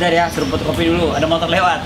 Bentar ya, seruput kopi dulu, ada motor lewat.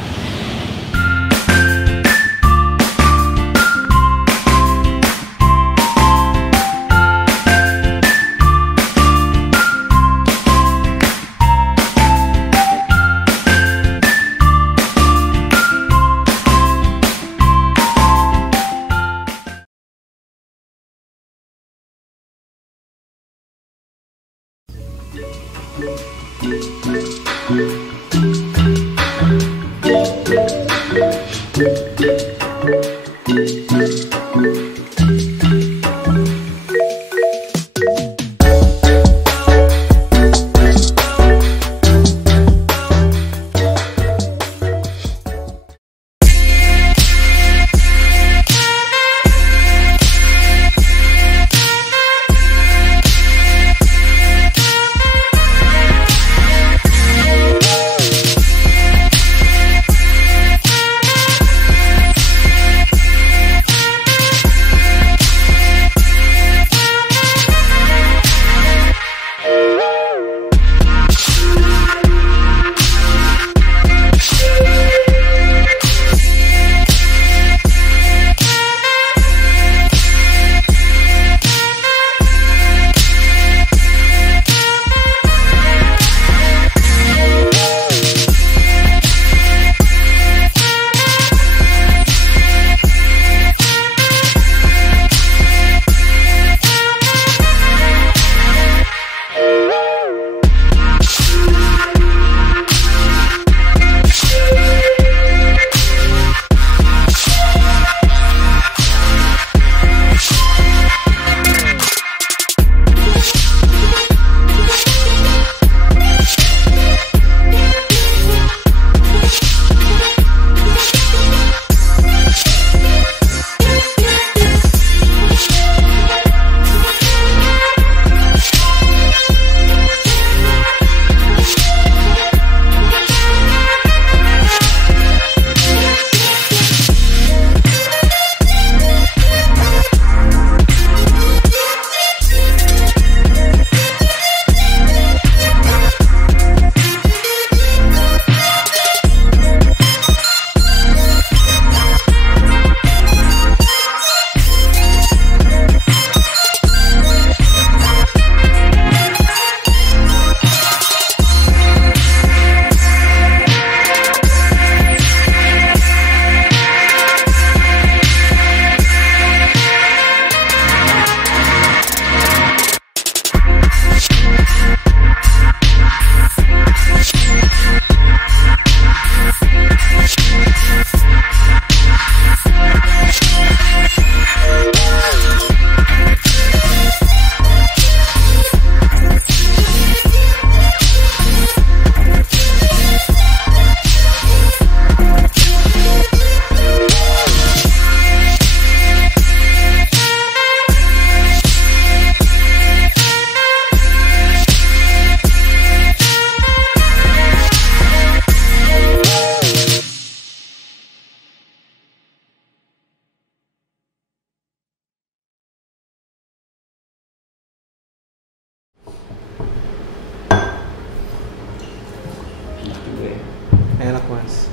Enak mas.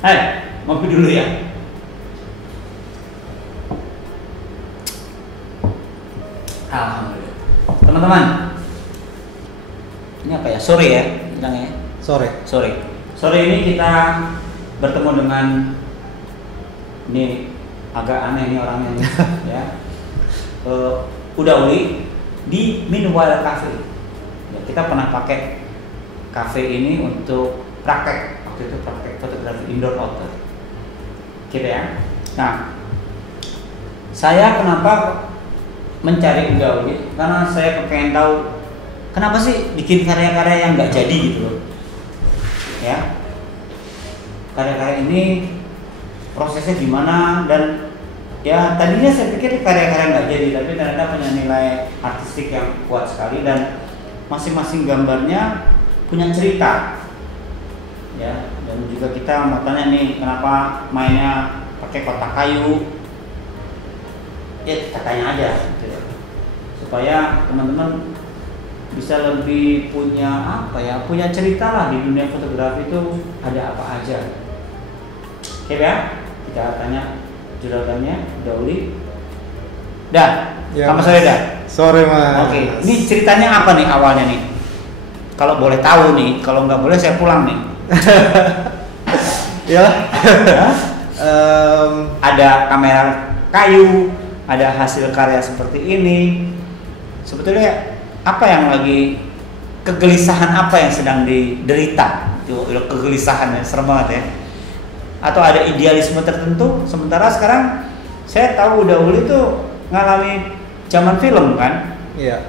Hai, ngopi dulu ya. Alhamdulillah. Teman-teman, ini apa ya? Sore ya, bilangnya. Sore ini kita bertemu dengan ini agak aneh nih orangnya nih, ya. Udah Uli di Meanwhile Cafe. Ya, kita pernah pakai cafe ini untuk praktek, waktu itu praktek fotografi indoor outdoor, gitu ya. Nah, saya kenapa mencari Uda Uli? Karena saya pengen tahu kenapa sih bikin karya-karya yang nggak jadi gitu loh, ya. Karya-karya ini prosesnya gimana, dan ya tadinya saya pikir karya-karya nggak jadi, tapi ternyata punya nilai artistik yang kuat sekali, dan masing-masing gambarnya punya cerita, ya. Dan juga kita mau tanya nih, kenapa mainnya pakai kotak kayu? Ya kita tanya aja, gitu ya, supaya teman-teman bisa lebih punya apa ya, punya cerita lah di dunia fotografi itu ada apa aja. Oke ya, kita tanya juragannya, Dauli. Dah, Ya, sama Mas. saya dah. Sore Mas. Oke, ini ceritanya apa nih awalnya nih? Kalau boleh tahu nih, kalau nggak boleh saya pulang nih. Ya. Ada kamera kayu, ada hasil karya seperti ini. Sebetulnya apa yang lagi, kegelisahan apa yang sedang diderita? Itu kegelisahan yang serem banget ya. Atau ada idealisme tertentu? Sementara sekarang saya tahu Dauli itu ngalami zaman film kan? Iya.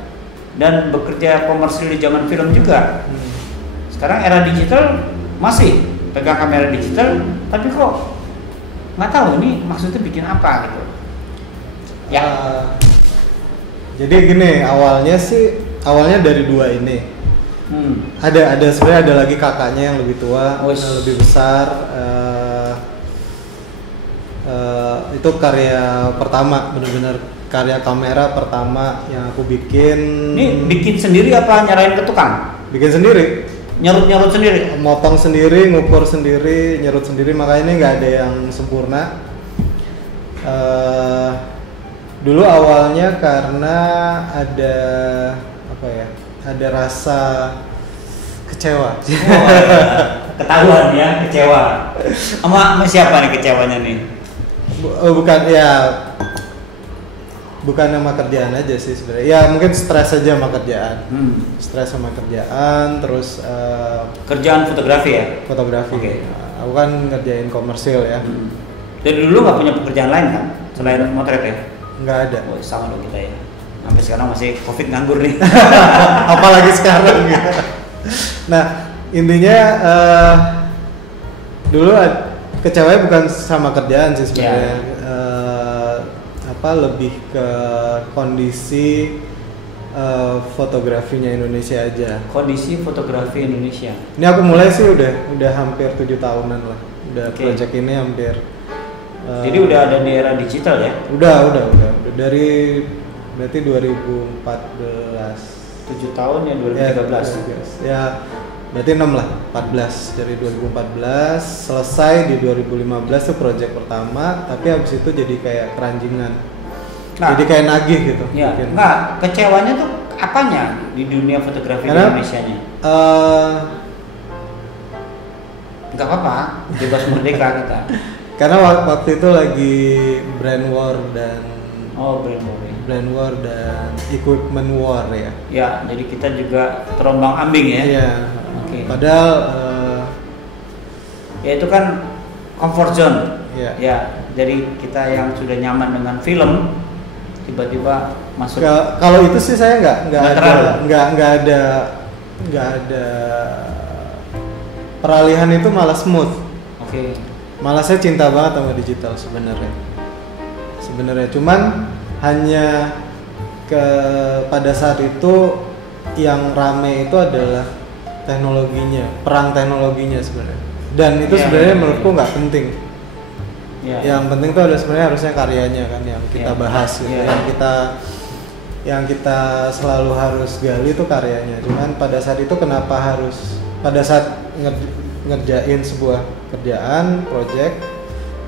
Dan bekerja komersil di zaman film juga. Sekarang era digital masih pegang kamera digital, tapi kok nggak tahu ini maksudnya bikin apa gitu. Ya. Jadi gini, awalnya dari dua ini. Ada sebenarnya ada lagi kakaknya yang lebih tua, yang lebih besar. Itu karya pertama, benar-benar karya kamera pertama yang aku bikin. Ini bikin sendiri apa nyerahin ke tukang? Bikin sendiri. Nyerut sendiri? Motong sendiri, ngukur sendiri, nyerut sendiri, makanya ini nggak ada yang sempurna. Dulu awalnya karena ada apa ya? Ada rasa kecewa. Ketahuan ya, kecewa. Sama siapa nih kecewanya nih? Bukan sama kerjaan aja sih sebenarnya. Ya mungkin stres aja sama kerjaan. Stres sama kerjaan, terus kerjaan fotografi ya? Fotografi. Okay. Aku kan ngerjain komersil ya. Dari dulu nggak punya pekerjaan lain kan? Selain motret ya? Nggak ada. Oh, sama dong kita ya. Sampai sekarang masih COVID nganggur nih. Apalagi sekarang gitu. Nah, intinya dulu kecewanya bukan sama kerjaan sih sebenarnya. Lebih ke kondisi fotografinya Indonesia aja. Kondisi fotografi Indonesia. Ini aku mulai sih udah hampir 7 tahunan lah. Udah project ini hampir. Jadi udah ada di era digital ya? Udah dari berarti 2014. 7 tahun ya, 2013. Ya berarti 6 lah, 14 dari 2014 selesai di 2015 tuh project pertama, tapi habis itu jadi kayak keranjingan. Jadi kayak nagih gitu. Ya, enggak, kecewanya tuh apanya di dunia fotografi Indonesia-nya? Enggak apa-apa, bebas merdeka kita. Karena waktu itu lagi brand war dan brand war dan equipment war ya. Ya, jadi kita juga terombang-ambing ya. Iya. Padahal ya itu kan comfort zone. Iya. Ya, dari kita yang sudah nyaman dengan film tiba-tiba masuk. Kalau itu sih saya nggak ada peralihan, itu malah smooth. Oke. Malah saya cinta banget sama digital sebenarnya. Cuman hanya pada saat itu yang rame itu adalah teknologinya, perang teknologinya sebenarnya. Dan itu sebenarnya menurutku nggak penting. Yang penting tuh ada sebenarnya harusnya karyanya kan yang kita bahas gitu. Yang kita selalu harus gali itu karyanya. Cuman pada saat itu pada saat ngerjain sebuah kerjaan, project,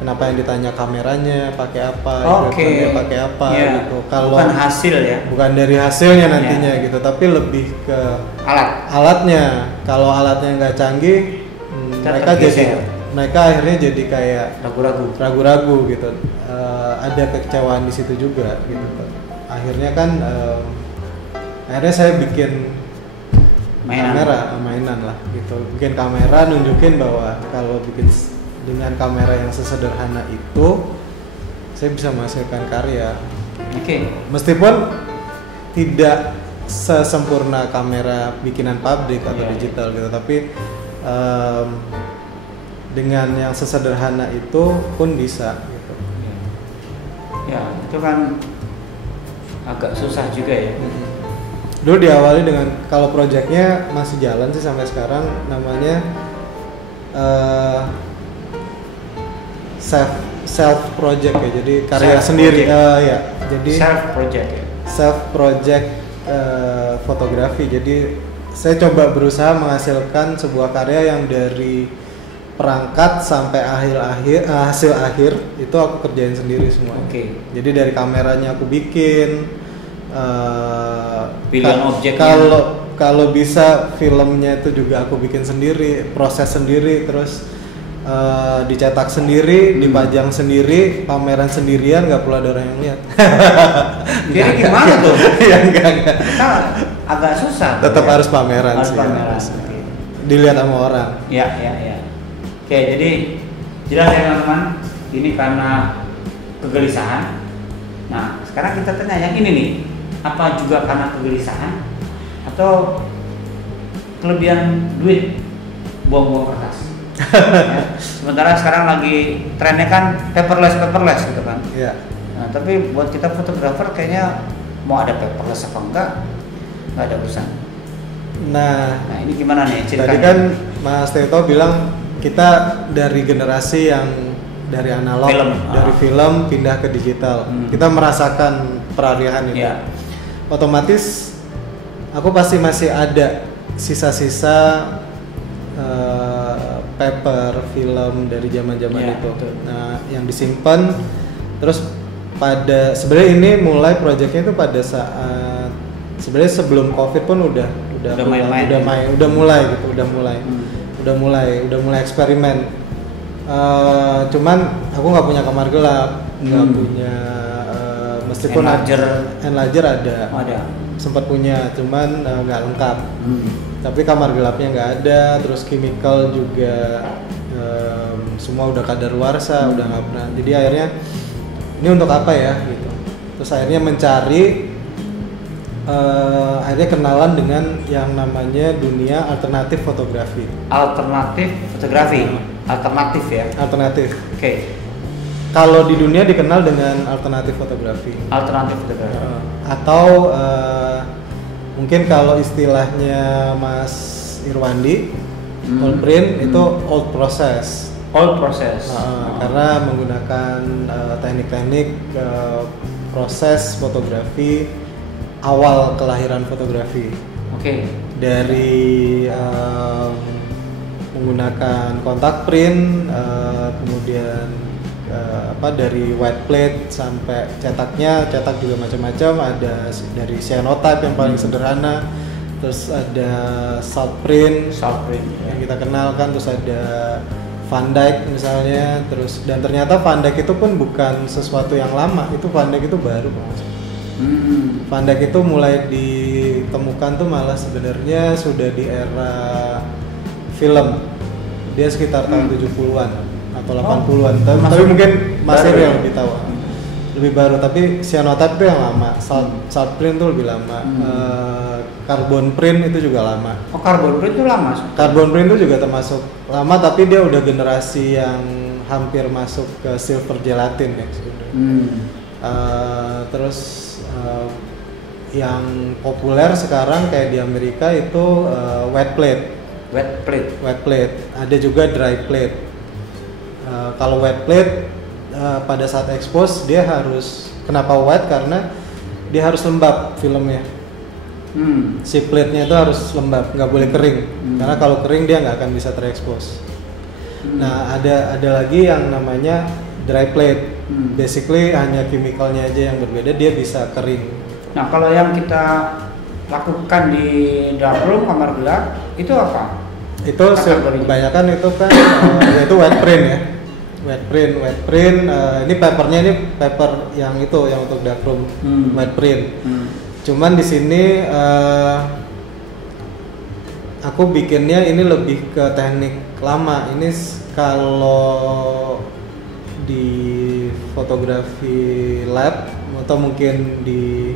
kenapa yang ditanya kameranya pakai apa, equipmentnya pakai apa gitu. Kalau bukan hasil ya. Bukan dari hasilnya nantinya gitu, tapi lebih ke alatnya. Kalau alatnya nggak canggih, mereka akhirnya jadi kayak ragu-ragu gitu. Ada kekecewaan di situ juga gitu. Akhirnya kan akhirnya saya bikin mainan lah gitu. Bikin kamera, nunjukin bahwa kalau bikin dengan kamera yang sesederhana itu saya bisa menghasilkan karya. Meskipun tidak sesempurna kamera bikinan pabrik atau digital gitu, tapi dengan yang sesederhana itu pun bisa gitu. Ya, itu kan agak susah juga ya. Dulu diawali dengan, kalau projectnya masih jalan sih sampai sekarang, namanya self project ya, jadi karya sendiri. Jadi self project ya. Self project fotografi. Jadi saya coba berusaha menghasilkan sebuah karya yang dari perangkat sampai hasil akhir itu aku kerjain sendiri semua. Oke. Jadi dari kameranya aku bikin, pilihan objeknya. Kalau bisa filmnya itu juga aku bikin sendiri, proses sendiri, terus dicetak sendiri, dipajang sendiri, pameran sendirian, nggak perlu ada orang yang lihat. Jadi gimana tuh? Ya enggak. Kita agak susah. Tetap ya? harus pameran Harus sih. pameran. Harus. Oke. Dilihat sama orang. Ya. Oke, jadi jelas ya teman-teman, ini karena kegelisahan. Nah, sekarang kita tanya yang ini nih, apa juga karena kegelisahan atau kelebihan duit buang-buang kertas? Ya. Sementara sekarang lagi trennya kan paperless gitu kan. Iya. Nah, tapi buat kita fotografer kayaknya mau ada paperless apa enggak ada urusan. Nah, Ini gimana nih ceritanya? tadi kan Mas Teto bilang kita dari generasi yang dari analog, dari film pindah ke digital. Kita merasakan peralihan itu. Ya. Otomatis aku pasti masih ada sisa-sisa paper film dari zaman-zaman Ya, itu. betul. Nah, yang disimpan terus sebenarnya ini mulai proyeknya itu pada saat sebenarnya sebelum COVID pun udah mulai eksperimen. Cuman aku nggak punya kamar gelap, nggak punya meskipun enlarger ada. Sempat punya, cuman nggak lengkap. Tapi kamar gelapnya nggak ada, terus chemical juga semua udah kadaluarsa, udah nggak pernah. Jadi akhirnya ini untuk apa ya gitu. Terus akhirnya mencari, akhirnya kenalan dengan yang namanya dunia alternatif fotografi. Alternatif ya. Alternatif. Oke. Kalau di dunia dikenal dengan alternatif fotografi. Atau mungkin kalau istilahnya Mas Irwandi, old print itu old process. Karena menggunakan teknik-teknik proses fotografi awal kelahiran fotografi. Oke. Dari menggunakan kontak print, kemudian dari white plate sampai cetak juga macam-macam. Ada dari cyanotype yang paling sederhana, terus ada salt print yang kita kenalkan, terus ada Van Dyck misalnya, dan ternyata Van Dyck itu pun bukan sesuatu yang lama, itu Van Dyck itu baru. Van Dyck itu mulai ditemukan tuh malah sebenarnya sudah di era film, dia sekitar tahun 70-an atau 80-an, tapi mungkin masih yang lebih tahu, lebih baru. Tapi cyanotype itu yang lama, salt print itu lebih lama, carbon print itu juga lama. Carbon print itu lama? Carbon print itu juga termasuk lama, tapi dia udah generasi yang hampir masuk ke silver gelatin ya sebenarnya. Terus yang populer sekarang kayak di Amerika itu wet plate. Ada juga dry plate. Kalau wet plate pada saat expose dia harus, kenapa wet? Karena dia harus lembab filmnya. Si plate-nya itu harus lembab, nggak boleh kering. Karena kalau kering dia nggak akan bisa terekspos. Nah, ada lagi yang namanya dry plate. Basically hanya chemicalnya aja yang berbeda, dia bisa kering. Nah, kalau yang kita lakukan di darkroom kamar gelap itu apa? Itu kebanyakan itu kan yaitu wet print ya. Wet print. Ini papernya, ini paper yang untuk darkroom, wet print. Cuman di sini aku bikinnya ini lebih ke teknik lama. Ini kalau di fotografi lab atau mungkin di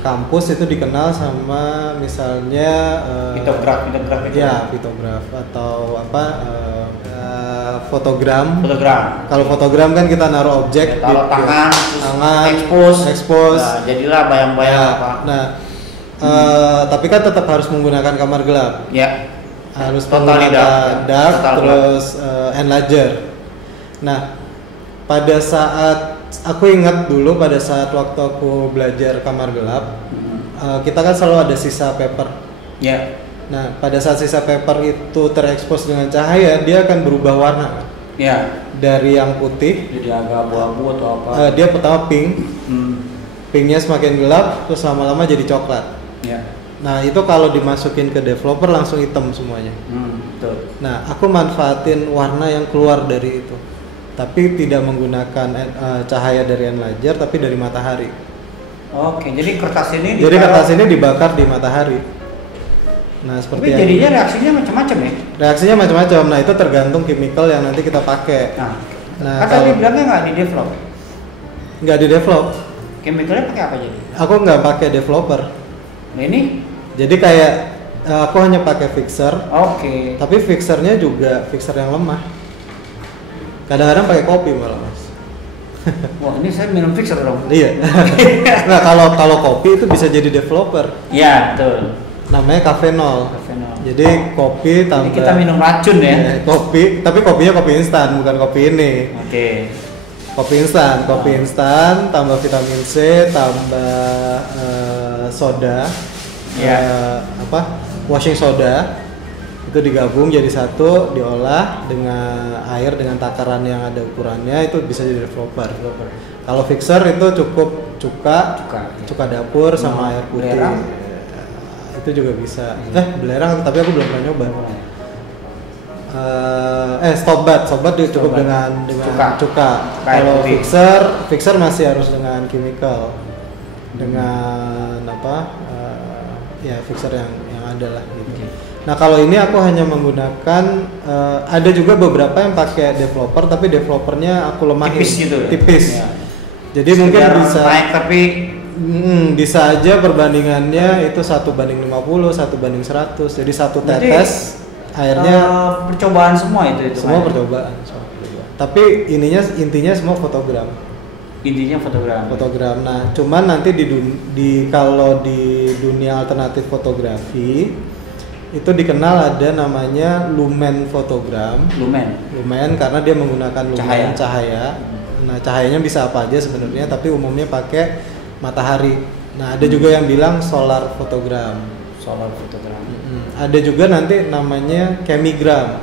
kampus itu dikenal sama misalnya litograf itu. Ya, litograf atau fotogram. Kalau fotogram kan kita naruh objek, taruh tangan, expose. Nah, jadilah bayang-bayang apa. Nah, tapi kan tetap harus menggunakan kamar gelap. Ya. Harus menggunakan dark terus enlarger. Nah, pada saat aku ingat dulu pada saat waktu aku belajar kamar gelap, kita kan selalu ada sisa paper. Ya. Nah, pada saat sisa paper itu terekspos dengan cahaya, dia akan berubah warna. Ya. Dari yang putih, Jadi agak abu-abu atau apa? dia pertama pink, pinknya semakin gelap, terus lama-lama jadi coklat. Ya. Nah, itu kalau dimasukin ke developer langsung hitam semuanya. Betul. Nah, aku manfaatin warna yang keluar dari itu, tapi tidak menggunakan cahaya dari enlarger, tapi dari matahari. Oke, jadi kertas ini dibakar di matahari. Nah, seperti tapi jadinya reaksinya macam-macam ya? Reaksinya macam-macam. Nah, itu tergantung chemical yang nanti kita pakai. Nah kan tadi bilangnya nggak di develop? Nggak di develop. Chemicalnya pakai apa jadi? Aku nggak pakai developer. Nah ini? Jadi kayak aku hanya pakai fixer. Oke. Tapi fixernya juga fixer yang lemah. Kadang-kadang pakai kopi malah, Mas. Wah, ini saya minum fixer dong. Iya. Nah, kalau kopi itu bisa jadi developer. Iya, betul. Namanya kafenol. Jadi kopi tambah. Jadi kita minum racun ya? Kopi, tapi kopinya kopi instan, bukan kopi ini. Oke. Kopi instan tambah vitamin C, tambah soda, washing soda, itu digabung jadi satu, diolah dengan air dengan takaran yang ada ukurannya, itu bisa jadi developer. Kalau fixer itu cukup cuka dapur sama air putih. Belerang? Itu juga bisa. Belerang tapi aku belum pernah nyoba. Stop bat cukup dengan cuka. Kalau fixer masih harus dengan chemical, dengan fixer yang ada lah gitu. Nah, kalau ini aku hanya menggunakan ada juga beberapa yang pakai developer, tapi developernya aku lemahin tipis. Ya. Jadi sekedar mungkin bisa naik tapi bisa aja perbandingannya itu 1:50, 1:100. Jadi satu tetes airnya percobaan semua itu semua percobaan. Tapi intinya semua fotogram. Nah, cuman nanti kalau di dunia alternatif fotografi itu dikenal ada namanya lumen fotogram. Lumen karena dia menggunakan lumen cahaya. Nah, cahayanya bisa apa aja sebenarnya, tapi umumnya pakai matahari. Nah, ada juga yang bilang solar fotogram. Ada juga nanti namanya chemigram.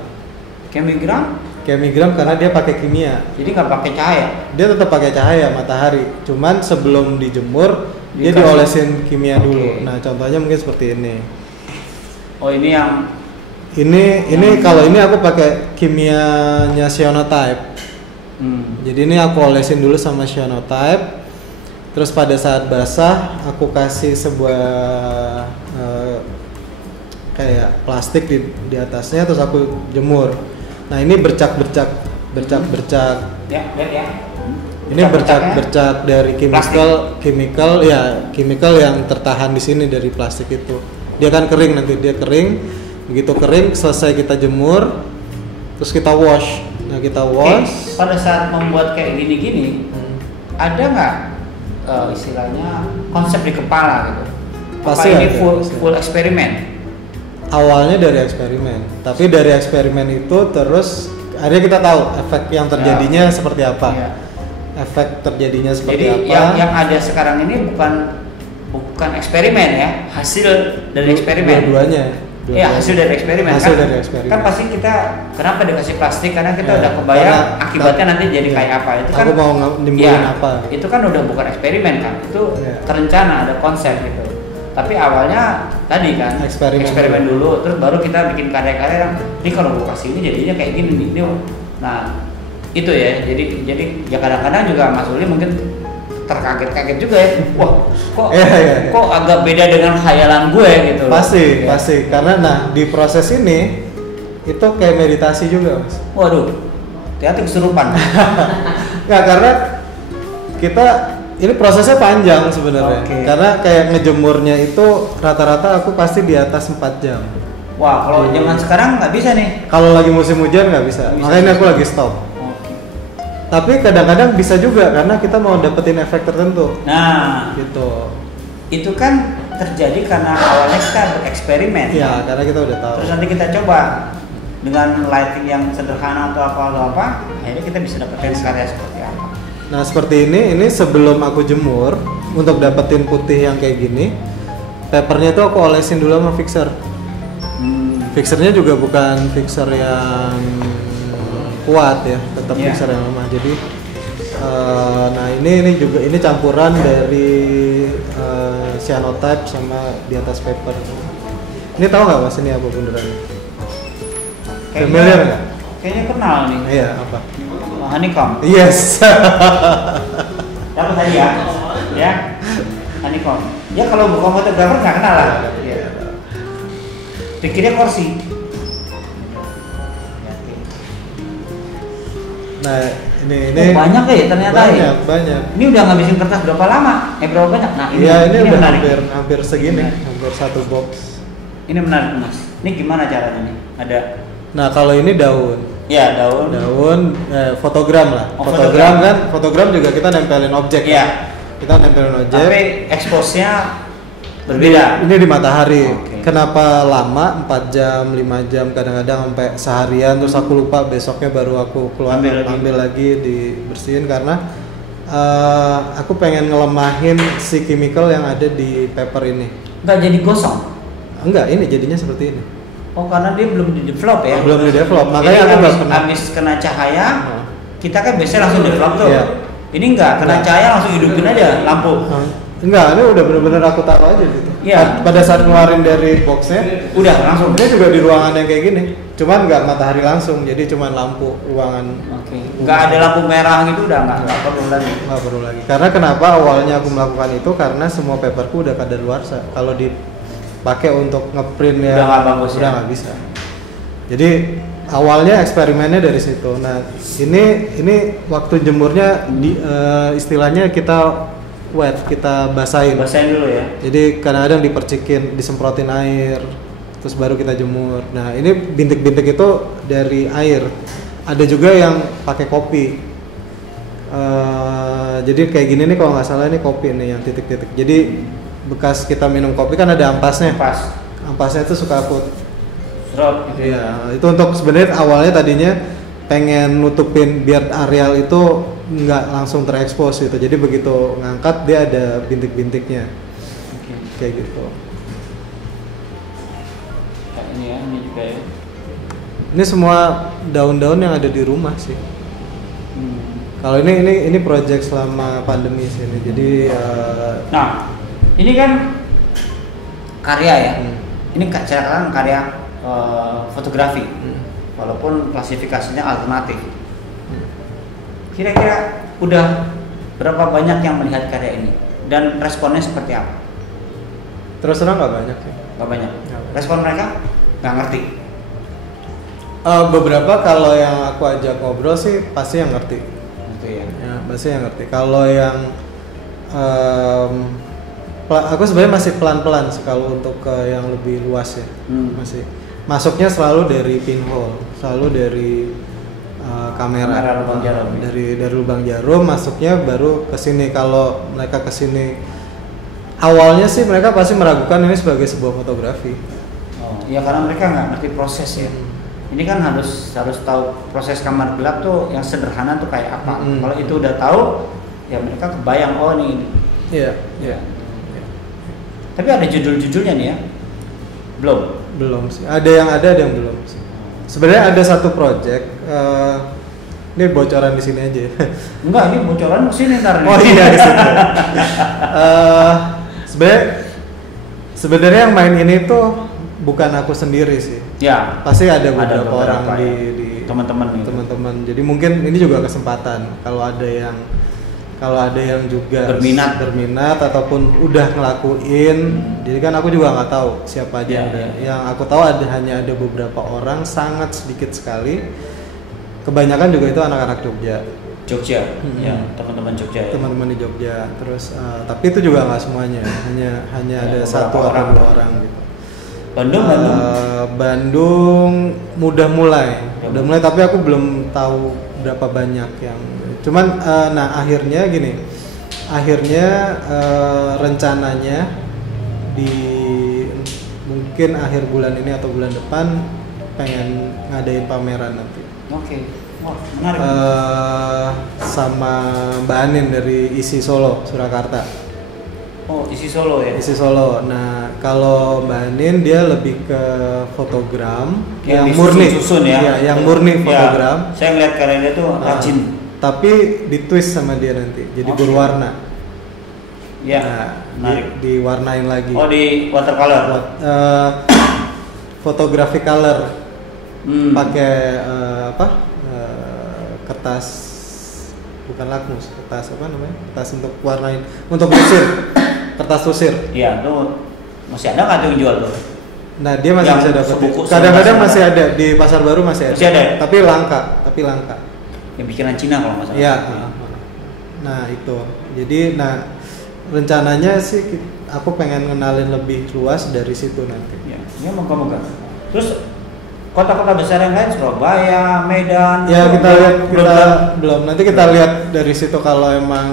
Chemigram karena dia pakai kimia. Jadi nggak pakai cahaya? Dia tetap pakai cahaya matahari. Cuman sebelum dijemur dia diolesin kimia dulu. Nah, contohnya mungkin seperti ini. Oh, ini yang kalau ini aku pakai kimianya cyanotype. Jadi ini aku olesin dulu sama cyanotype. Terus pada saat basah aku kasih sebuah kayak plastik di atasnya, terus aku jemur. Nah, ini bercak-bercak. Ya. Ini bercak-bercak dari chemical yang tertahan di sini dari plastik itu. Dia kan kering nanti, begitu kering selesai kita jemur, terus kita wash. Nah, kita wash. Pada saat membuat kayak gini-gini, ada nggak istilahnya konsep di kepala gitu? Pasti ini ada, full eksperimen? Awalnya dari eksperimen, tapi dari eksperimen itu terus akhirnya kita tahu efek yang terjadinya seperti apa. Efek terjadinya seperti Jadi apa. yang ada sekarang ini bukan eksperimen ya, hasil dari eksperimen. Dua-duanya. Hasil dari eksperimen. Kan pasti kita kenapa dikasih plastik, karena kita udah kebayang akibatnya nanti jadi kayak apa. Itu kan aku mau nimbulin apa. Itu kan udah bukan eksperimen kan. Itu terencana, ada konsep gitu. Tapi awalnya tadi kan eksperimen dulu, terus baru kita bikin karya-karya yang ini kalau gue kasih ini jadinya kayak gini nih. Nah, itu ya. Jadi ya kadang-kadang juga Mas Uli mungkin terkaget-kaget juga ya. Wah, kok agak beda dengan khayalan gue gitu. Pasti. Karena di proses ini itu kayak meditasi juga, Mas. Waduh, hati-hati kesurupan. Nggak, karena ini prosesnya panjang sebenarnya. Karena kayak ngejemurnya itu rata-rata aku pasti di atas 4 jam. Wah, kalau zaman sekarang nggak bisa nih. Kalau lagi musim hujan nggak bisa. Makanya aku lagi stop. Tapi kadang-kadang bisa juga karena kita mau dapetin efek tertentu. Nah, gitu. Itu kan terjadi karena awalnya kita bereksperimen. Iya, karena kita udah tahu. Terus nanti kita coba dengan lighting yang sederhana atau apa, akhirnya kita bisa dapetin karya seperti apa. Nah, seperti ini sebelum aku jemur untuk dapetin putih yang kayak gini, papernya tuh aku olesin dulu sama fixer. Fixernya juga bukan fixer yang kuat ya, tetap fixer yang lemah. Jadi nah ini juga ini campuran dari cyanotype sama di atas paper. Ini tahu nggak mas ini apa bundarannya? Familiar nggak? Kayaknya kenal nih. Iya apa? Honeycomb. Yes. Dapat tadi ya, honeycomb. Ya kalau bukan fotografer nggak kenal lah. Pikirnya kursi. Nah ini banyak ya ternyata banyak. Ini udah ngabisin kertas berapa lama? Berapa banyak? Nah ini udah menarik. hampir segini, hampir satu box. Ini menarik mas. Ini gimana caranya nih? Ada. Nah kalau ini daun. Ya daun. Fotogram lah. Fotogram juga kita nempelin objek. Iya. Kita nempelin objek. Tapi expose-nya berbeda. Ini di matahari. Okay. Kenapa lama? 4 jam, 5 jam, kadang-kadang sampai seharian. Terus aku lupa, besoknya baru aku keluar ambil lagi dibersihin karena aku pengen ngelemahin si chemical yang ada di paper ini. Nggak jadi gosong? Enggak, ini jadinya seperti ini. Oh karena dia belum di develop ya? Belum di develop, makanya aku habis kena cahaya, kita kan biasanya langsung develop tuh. Iya. Ini enggak, kena cahaya langsung hidupin aja lampu. Enggak, ini udah bener-bener aku taruh aja gitu. Iya. Pada saat ngeluarin dari boxnya, udah langsung. Ini juga di ruangan yang kayak gini, cuman nggak matahari langsung, jadi cuman lampu ruangan. Oke. Nggak ada lampu merah gitu, udah nggak perlu lagi. Nggak perlu lagi. Karena kenapa awalnya aku melakukan itu karena semua paperku udah kadaluarsa. Kalau dipakai untuk ngeprint ya, udah nggak bagus udah nggak bisa. Jadi awalnya eksperimennya dari situ. Nah ini waktu jemurnya istilahnya kita wet, kita basahin dulu ya. Jadi kadang-kadang dipercikin, disemprotin air, terus baru kita jemur. Nah ini bintik-bintik itu dari air. Ada juga yang pakai kopi. Jadi kayak gini nih kalau nggak salah ini kopi nih yang titik-titik. Jadi bekas kita minum kopi kan ada ampasnya. Ampasnya itu suka aku serot gitu. Iya, itu untuk sebenarnya awalnya tadinya pengen nutupin biar areal itu nggak langsung terekspos gitu. Jadi begitu ngangkat dia ada bintik-bintiknya. Kayak gitu. Kayak ini ya, ini juga ya. Ini semua daun-daun yang ada di rumah sih. Kalau ini project selama pandemi sih ini. Jadi nah, ini kan karya ya. Ini sekarang karya fotografi. Walaupun klasifikasinya alternatif. Kira-kira udah berapa banyak yang melihat karya ini dan responnya seperti apa? Terus terang nggak banyak sih. Nggak banyak. Respon mereka nggak ngerti. Beberapa kalau yang aku ajak ngobrol sih pasti yang ngerti. Gitu ya. Ya pasti yang ngerti. Kalau yang aku sebenarnya masih pelan-pelan sih kalau untuk ke yang lebih luas ya. Masih masuknya selalu dari pinhole, selalu dari kamera lubang jarum. Dari lubang jarum masuknya baru ke sini. Kalau mereka ke sini awalnya sih mereka pasti meragukan ini sebagai sebuah fotografi. Oh, ya karena mereka nggak ngerti proses ya. Ini kan harus tahu proses kamar gelap tuh yang sederhana tuh kayak apa. Kalau itu udah tahu, ya mereka kebayang oh nih. Iya. Tapi ada judul-judulnya nih ya? Belum sih. Ada yang belum sih. Sebenarnya ada satu project. Ini bocoran di sini aja. Enggak, ini bocoran di sini ntar. Oh iya di sini. Sebenarnya yang main ini tuh bukan aku sendiri sih. Ya. Pasti ada beberapa orang ya. di teman-teman. Jadi mungkin ini juga kesempatan kalau ada yang juga berminat ataupun udah ngelakuin. Jadi kan aku juga nggak tahu siapa aja yang aku tahu hanya ada beberapa orang, sangat sedikit sekali. Kebanyakan juga itu anak-anak Jogja. Ya teman-teman Jogja. Teman-teman di Jogja. Terus tapi itu juga nggak semuanya, hanya ada satu atau dua orang gitu. Bandung udah mulai tapi aku belum tahu berapa banyak yang cuman akhirnya rencananya di mungkin akhir bulan ini atau bulan depan pengen ngadain pameran nanti. Oke. Wah, menarik. Sama Mbak Anin dari ISI Solo, Surakarta. Oh, isi solo ya. Isi solo. Nah, kalau Mbak Anin dia lebih ke fotogram yang murni. Susun ya. Iya, yang murni fotogram. Saya ngeliat karya dia tuh rajin. Tapi ditwist sama dia nanti, jadi berwarna. Iya. Nah, diwarnain lagi. Oh, di watercolor. Fotografi color. Pakai kertas, bukan lakmus, kertas apa namanya? Kertas untuk warnain, untuk lusir. Kertas lusir. Iya, tuh masih ada nggak tuh yang jual tuh? Nah, dia masih Yang bisa dapat. sebuku, Kadang-kadang masih ada di pasar baru masih ada. Masih ada. Tapi langka. Yang bikinan Cina kalau nggak salah. Iya. Nah, itu. Jadi, rencananya sih aku pengen ngenalin lebih luas dari situ nanti. Ya moga-moga. Terus kota-kota besar yang lain, Surabaya, Medan. Ya kita lihat, belum. Nanti kita lihat dari situ kalau emang.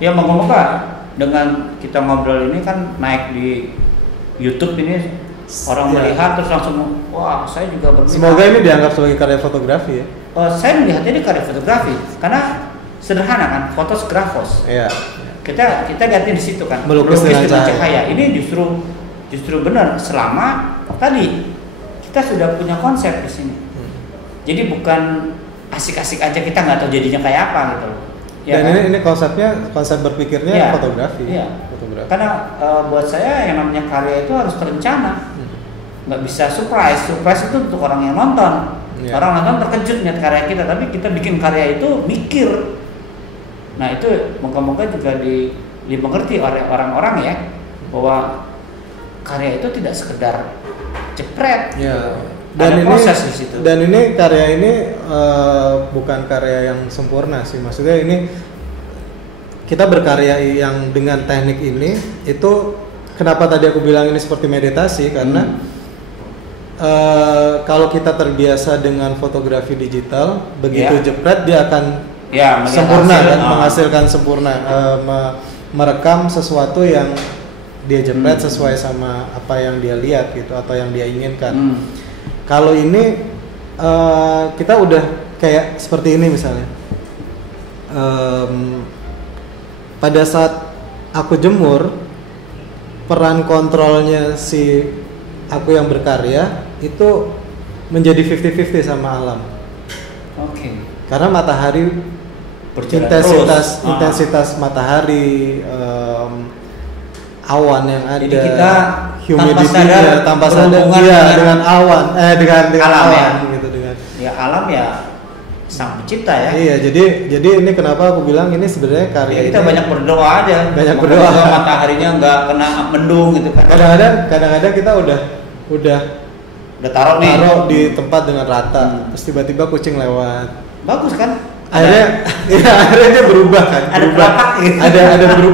Ya moga-moga dengan kita ngobrol ini kan naik di YouTube ini orang melihat terus langsung wah saya juga berminat. Semoga ini dianggap sebagai karya fotografi ya. Saya melihatnya ini karya fotografi karena sederhana kan, fotos grafos. Iya. Kita ganti di situ kan. Melukis dengan cahaya. Ini justru benar selama tadi kita sudah punya konsep di sini. Jadi bukan asik-asik aja kita nggak tahu jadinya kayak apa gitu. Ya, dan kan? ini konsep berpikirnya fotografi. Iya. Fotografi. Karena buat saya yang namanya karya itu harus terencana. Nggak bisa surprise itu untuk orang yang nonton. Orang nonton terkejut lihat karya kita, tapi kita bikin karya itu mikir. Nah itu moga-moga juga dimengerti oleh orang-orang ya, bahwa karya itu tidak sekedar jepret. Ya. Dan ada proses di situ. Dan ini karya ini bukan karya yang sempurna sih, maksudnya ini kita berkarya yang dengan teknik ini itu kenapa tadi aku bilang ini seperti meditasi karena kalau kita terbiasa dengan fotografi digital, begitu jepret dia akan sempurna dan menghasilkan sempurna, merekam sesuatu yang dia jepret sesuai sama apa yang dia lihat gitu atau yang dia inginkan. Kalau ini kita udah kayak seperti ini misalnya, pada saat aku jemur, peran kontrolnya si aku yang berkarya itu menjadi 50-50 sama alam. Oke. Karena matahari intensitas matahari, awan yang ada, jadi kita humidity-nya tanpa sadar dengan awan, dengan alam awan, ya. gitu dengan. Ya alam ya sang pencipta ya. Iya, jadi ini kenapa aku bilang ini sebenarnya karya ya, kita ini, banyak berdoa aja. Banyak berdoa. Mataharinya nggak kena mendung gitu kan. Kadang-kadang kita udah taruh di tempat dengan rata, terus tiba-tiba kucing lewat. Bagus kan? Akhirnya dia berubah kan, gitu.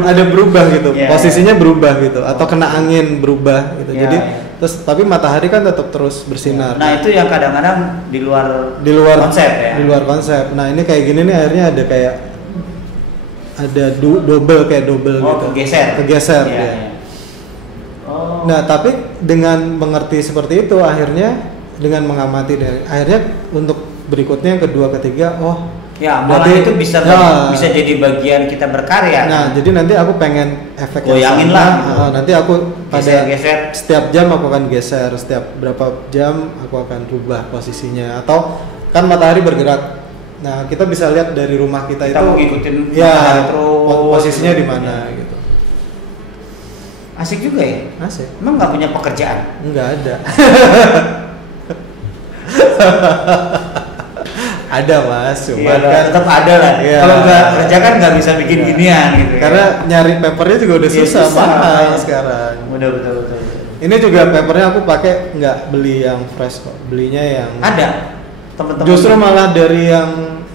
ada berubah gitu, posisinya berubah gitu, atau kena angin berubah gitu. Jadi terus tapi matahari kan tetap terus bersinar. Nah itu yang kadang-kadang di luar konsep ya. Di luar konsep. Nah ini kayak gini nih akhirnya ada kayak double gitu. Kegeser ya. Ya. Oh. Nah tapi dengan mengerti seperti itu akhirnya dengan mengamati akhirnya untuk berikutnya yang kedua ketiga ya, malah itu bisa jadi bagian kita berkarya. Nah, jadi nanti aku pengen efek goyangin lah. Nanti aku geser. Setiap jam aku akan geser, setiap berapa jam aku akan rubah posisinya. Atau kan matahari bergerak. Nah, kita bisa lihat dari rumah kita itu. Kita mau ngikutin matahari terus. Posisinya di mana gitu. Asik juga ya? Asik. Emang nggak punya pekerjaan? Nggak ada. Ada mas, cuma kan tetap ada lah. Iya. Kalau nggak kerja kan nggak bisa bikin ginian gitu. Karena nyari papernya juga udah susah mahal sekarang. Betul. Ini juga papernya aku pakai nggak beli yang fresh kok, belinya yang ada teman-teman. Justru malah dari yang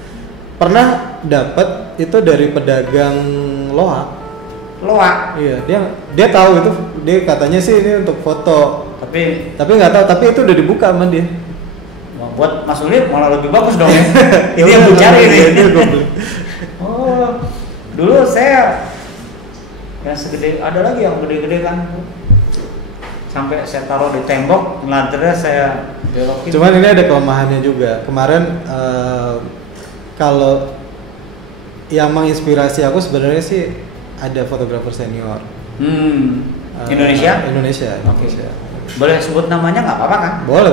pernah dapat itu dari pedagang loak. Iya, dia tahu itu, dia katanya sih ini untuk foto. Tapi nggak tahu, tapi itu udah dibuka sama dia. Buat Mas Ulil malah lebih bagus dong ya. Ini yang gue cari nih. Oh, dulu saya yang segede, ada lagi yang gede-gede kan, sampai saya taruh di tembok, lanternya saya belokin. Cuman ini ada kelemahannya juga. Kemarin kalau yang menginspirasi aku sebenarnya sih ada fotografer senior. Indonesia? Indonesia. Oke. Boleh sebut namanya nggak apa-apa kan? Boleh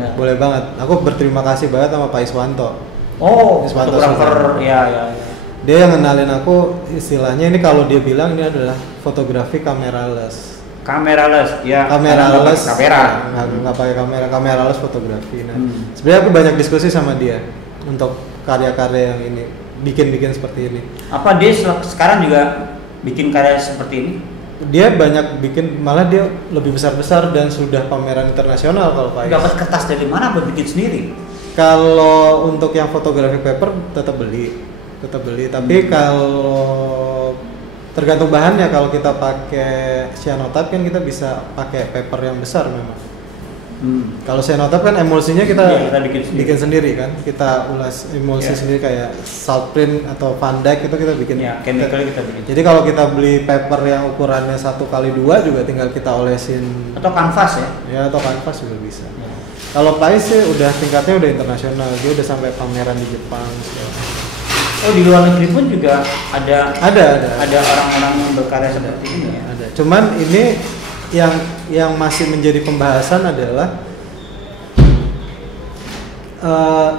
Ya. boleh banget. Aku berterima kasih banget sama Pak Iswanto. Oh, Iswanto fotografer, ya. Dia yang kenalin aku, istilahnya ini kalau dia bilang ini adalah fotografi kameraless. Kameraless, ya. Kameraless, kamera. Nggak pakai kamera, kameraless fotografi. Nah, sebenarnya aku banyak diskusi sama dia untuk karya-karya yang ini, bikin seperti ini. Apa dia sekarang juga bikin karya seperti ini? Dia banyak bikin, malah dia lebih besar-besar dan sudah pameran internasional kalau Pak Is. Dapat kertas dari mana buat bikin sendiri? Kalau untuk yang fotografi paper tetap beli. Tapi kalau tergantung bahannya, kalau kita pakai cyanotype kan kita bisa pakai paper yang besar memang. Kalau cyanotype kan emulsinya kita bikin sendiri kan, kita ulas emulsi sendiri kayak salt print atau Van Dyke itu kita bikin. Chemical kita bikin. Jadi kalau kita beli paper yang ukurannya 1x2 juga tinggal kita olesin. Atau kanvas ya? Ya, atau kanvas juga bisa. Kalau Pais sih udah tingkatnya udah internasional, dia udah sampai pameran di Jepang. Oh, di luar negeri pun juga ada orang-orang yang berkarya seperti ini ya? Ada. Cuman ini yang masih menjadi pembahasan adalah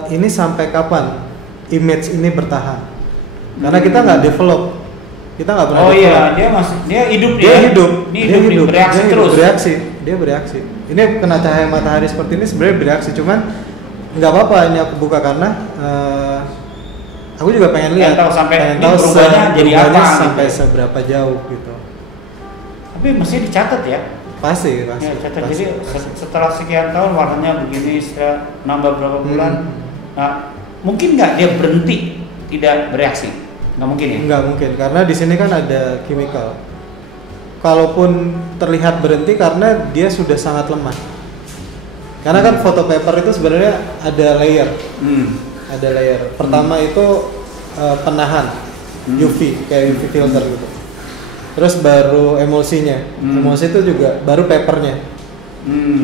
ini sampai kapan image ini bertahan? Karena kita nggak develop, kita nggak pernah. Oh iya, dia hidup. Dia bereaksi. Ini kena cahaya matahari seperti ini sebenarnya bereaksi, cuman nggak apa-apa ini aku buka karena aku juga pengen lihat, pengen tahu berubahnya jadi apa sampai gitu. seberapa jauh gitu. Tapi mesti dicatat ya. Pasti. Ya, catat. Jadi setelah sekian tahun warnanya begini, setelah nambah berapa bulan, nah mungkin nggak dia berhenti tidak bereaksi? Nggak mungkin ya? Nggak mungkin, karena di sini kan ada chemical. Kalaupun terlihat berhenti karena dia sudah sangat lemah. Karena kan foto paper itu sebenarnya ada layer. Ada layer. Pertama itu penahan UV, kayak UV filter gitu. Terus baru emulsinya. Emulsi itu juga baru papernya.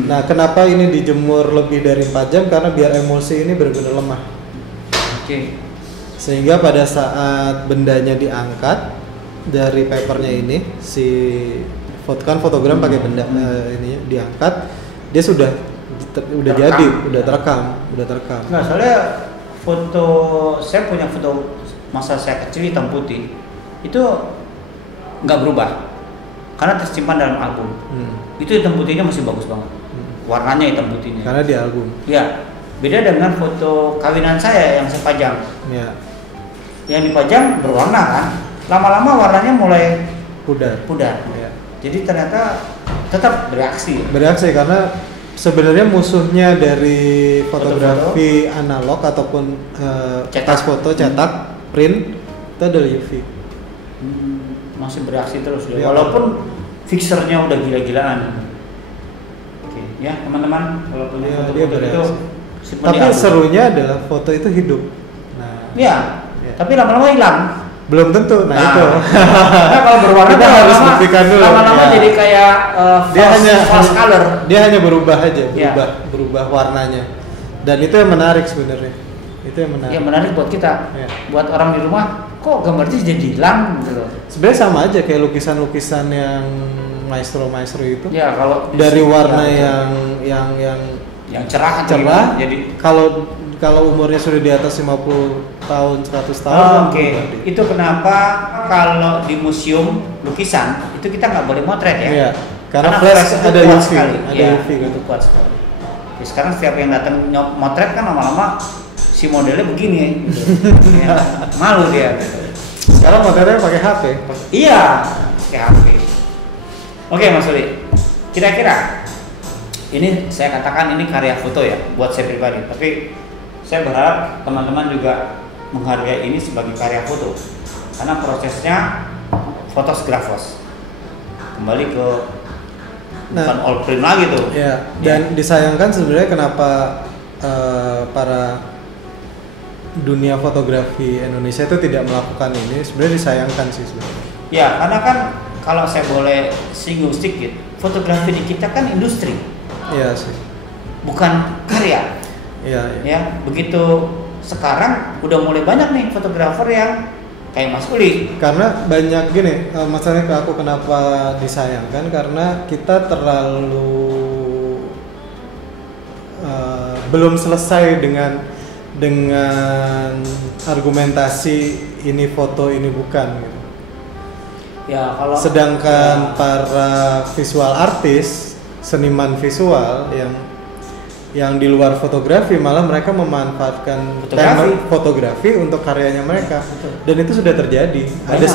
Nah, kenapa ini dijemur lebih dari 4 jam? Karena biar emulsi ini benar-benar lemah. Oke. Sehingga pada saat bendanya diangkat dari papernya ini, fotogram pakai benda ini diangkat, dia sudah jadi, udah terekam. Nah, soalnya saya punya foto masa saya kecil hitam putih itu nggak berubah karena tersimpan dalam album. Itu hitam putihnya masih bagus banget, warnanya hitam putihnya karena di album. Ya, beda dengan foto kawinan saya yang saya pajang. Ya. Yang dipajang berwarna kan, lama-lama warnanya mulai pudar. Ya. Jadi ternyata tetap bereaksi karena sebenarnya musuhnya dari fotografi analog ataupun kertas foto cetak print itu adalah UV. Masih bereaksi terus ya. Walaupun fixernya udah gila-gilaan. Oke, ya teman-teman, kalau punya foto-foto itu tapi serunya adalah foto itu hidup. Nah, tapi lama-lama hilang. Belum tentu. Nah itu. Nah, kalau berwarna kita harus buktikan dulu. Lama-lama jadi kayak false color. Dia hanya berubah aja, berubah warnanya. Dan itu yang menarik sebenarnya. Itu yang menarik. Yang menarik buat kita. Buat orang di rumah, kok gambarnya jadi hilang gitu loh. Sebenarnya sama aja kayak lukisan-lukisan yang maestro itu. Ya, kalau dari warna yang cerah, jadi kalau umurnya sudah di atas 50 tahun, 100 tahun. Oke. Itu kenapa kalau di museum lukisan itu kita nggak boleh motret ya? Iya. Karena flash ada UV, itu kuat sekali. Ya, sekarang setiap yang datang motret kan lama-lama si modelnya begini gitu. Ya, malu dia gitu. Sekarang motretnya pakai HP. Iya, pakai HP. Oke, Mas Uli. Kira-kira ini saya katakan ini karya foto ya buat saya pribadi, tapi saya berharap teman-teman juga menghargai ini sebagai karya foto karena prosesnya fotografos kembali ke bukan all print lagi tuh. Ya, dan disayangkan sebenarnya kenapa para dunia fotografi Indonesia itu tidak melakukan ini, sebenarnya disayangkan sih sebenarnya. Ya, karena kan kalau saya boleh singgung sedikit, fotografi di kita kan industri. Iya sih. Bukan karya. Iya. Ya, begitu sekarang udah mulai banyak nih fotografer yang kayak Mas Uli. Karena banyak gini, masalahnya ke aku kenapa disayangkan karena kita terlalu belum selesai dengan argumentasi ini foto ini bukan gitu. Ya kalau sedangkan para visual artis, seniman visual yang di luar fotografi malah mereka memanfaatkan fotografi untuk karyanya mereka. Betul. Dan itu sudah terjadi. Banyak.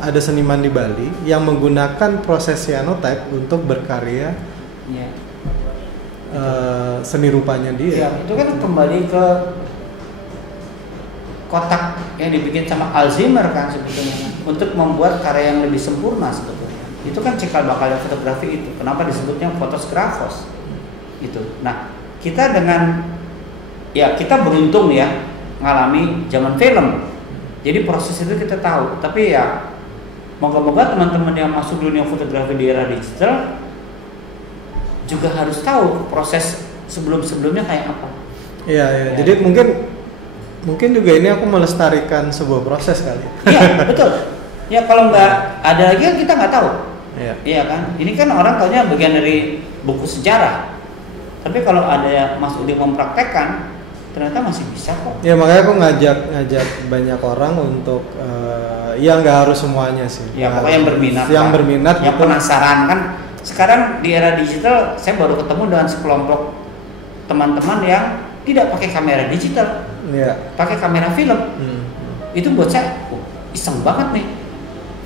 Ada seniman di Bali yang menggunakan proses cyanotype untuk berkarya ya. Seni rupanya dia. Ya, itu kan kembali ke kotak yang dibikin sama Alzheimer kan sebetulnya untuk membuat karya yang lebih sempurna sebetulnya. Itu kan cikal bakalnya fotografi itu. Kenapa disebutnya fotosgrafos? Itu. Nah, kita kita beruntung ya ngalami zaman film. Jadi proses itu kita tahu. Tapi ya moga-moga teman-teman yang masuk dunia fotografi di era digital juga harus tahu proses sebelum-sebelumnya kayak apa. Iya. Ya. Jadi mungkin juga ini aku melestarikan sebuah proses kali. Iya, betul. Ya kalau nggak ada lagi kan kita nggak tahu. Iya. Iya kan? Ini kan orang taunya bagian dari buku sejarah. Tapi kalau ada Mas Udi mempraktekkan, ternyata masih bisa kok. Ya makanya aku ngajak banyak orang untuk ya nggak harus semuanya sih. Ya pokoknya yang berminat. Yang berminat. Yang gitu. Penasaran kan? Sekarang di era digital, saya baru ketemu dengan sekelompok teman-teman yang tidak pakai kamera digital, pakai kamera film. Itu buat saya iseng banget nih.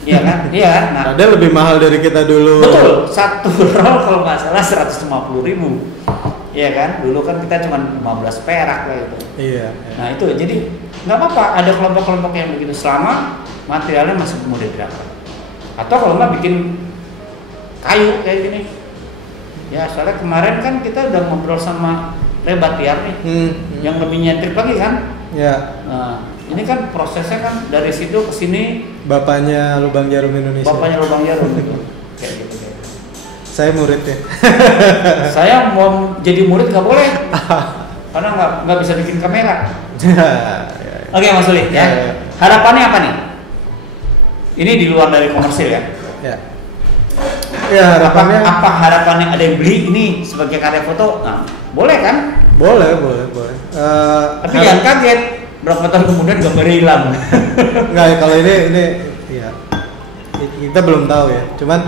Iya kan? Iya. Nah, ada lebih mahal dari kita dulu. Betul. Satu roll kalau nggak salah 150.000. Iya kan? Dulu kan kita cuma 15 perak kayak gitu. Iya. Nah itu jadi nggak apa-apa. Ada kelompok-kelompok yang begitu selama materialnya masih mudah didapat. Atau kalau nggak bikin kayu kayak gini. Ya soalnya kemarin kan kita udah ngobrol sama Rebatiar nih, yang lebih nyentrik lagi kan? Ya. Nah, ini kan prosesnya kan dari situ ke sini. Bapaknya Lubang Jarum Indonesia. Bapaknya Lubang Jarum gitu. Kayak gitu. Saya muridnya. Saya mau jadi murid nggak boleh, karena nggak bisa bikin kamera. Oke Mas Uli, ya. Harapannya apa nih? Ini di luar dari komersil ya? Ya harapannya. Apa harapannya ada yang beli ini sebagai karya foto? Nah, boleh kan? Boleh. Tapi jangan kaget, berapa tahun kemudian gambarnya hilang. Nggak, kalau ini ya kita belum tahu ya. Cuman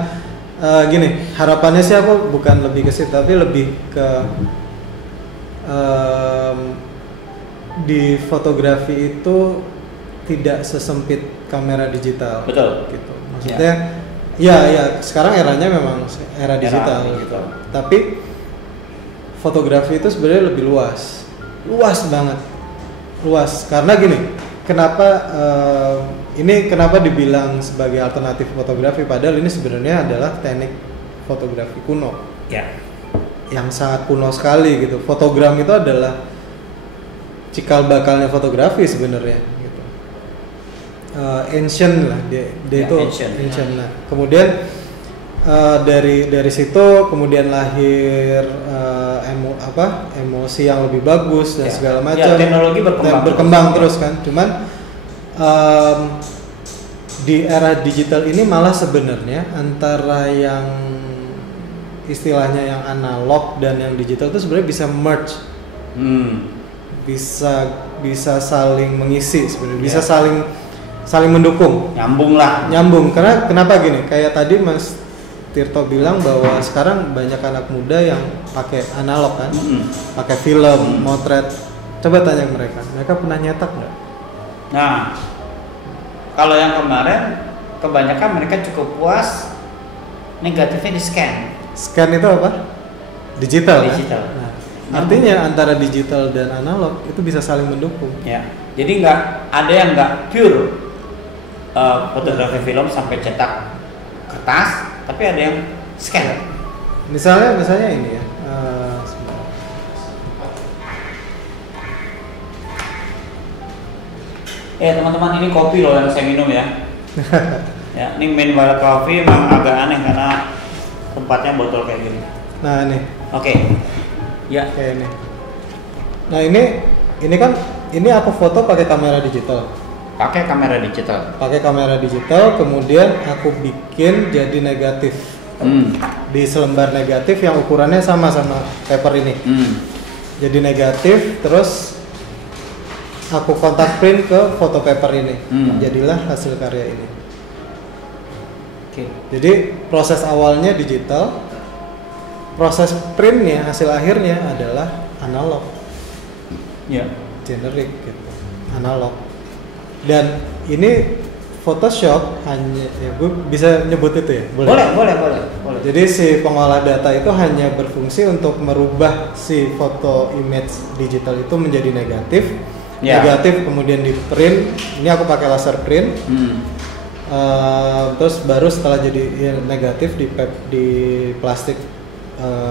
gini, harapannya sih aku bukan lebih ke situ, tapi lebih ke di fotografi itu tidak sesempit kamera digital. Betul. Gitu. Maksudnya ya sekarang eranya memang era digital gitu. Tapi fotografi itu sebenarnya lebih luas banget, karena gini, kenapa dibilang sebagai alternatif fotografi, padahal ini sebenarnya adalah teknik fotografi kuno, yang sangat kuno sekali gitu. Fotogram itu adalah cikal bakalnya fotografi sebenarnya gitu. Ancient lah dia itu ancient. Nah, kemudian dari situ kemudian lahir emosi yang lebih bagus dan segala macam. Teknologi berkembang terus kan. Cuman di era digital ini malah sebenarnya antara yang istilahnya yang analog dan yang digital itu sebenarnya bisa merge. Bisa saling mengisi sebenarnya, bisa saling mendukung. Nyambung karena kenapa gini? Kayak tadi Mas Tirto bilang bahwa sekarang banyak anak muda yang pakai analog kan, pakai film, motret. Coba tanya mereka pernah nyetak nggak? Nah, kalau yang kemarin kebanyakan mereka cukup puas negatifnya di scan. Scan itu apa? Digital. Kan? Nah, artinya antara digital dan analog itu bisa saling mendukung. Ya, jadi nggak ada yang nggak pure fotografi film sampai cetak kertas, tapi ada yang scan. Misalnya ini ya. Teman-teman, ini kopi loh yang saya minum ya. Ya, ini Minwala Coffee memang agak aneh karena tempatnya botol kayak gini. Nah ini. Oke. Ya. Kayak ini. Nah ini kan aku foto pakai kamera digital. pakai kamera digital. Pakai kamera digital, kemudian aku bikin jadi negatif. Di selembar negatif yang ukurannya sama paper ini. Jadi negatif, terus aku kontak print ke foto paper ini. Jadilah hasil karya ini. Jadi proses awalnya digital, proses printnya, hasil akhirnya adalah analog. Generic gitu, analog. Dan ini Photoshop hanya, ya gue bisa nyebut itu ya? Boleh. Jadi si pengolah data itu hanya berfungsi untuk merubah si foto image digital itu menjadi negatif. Negatif kemudian di print. Ini aku pakai laser print. Terus baru setelah jadi negatif di plastik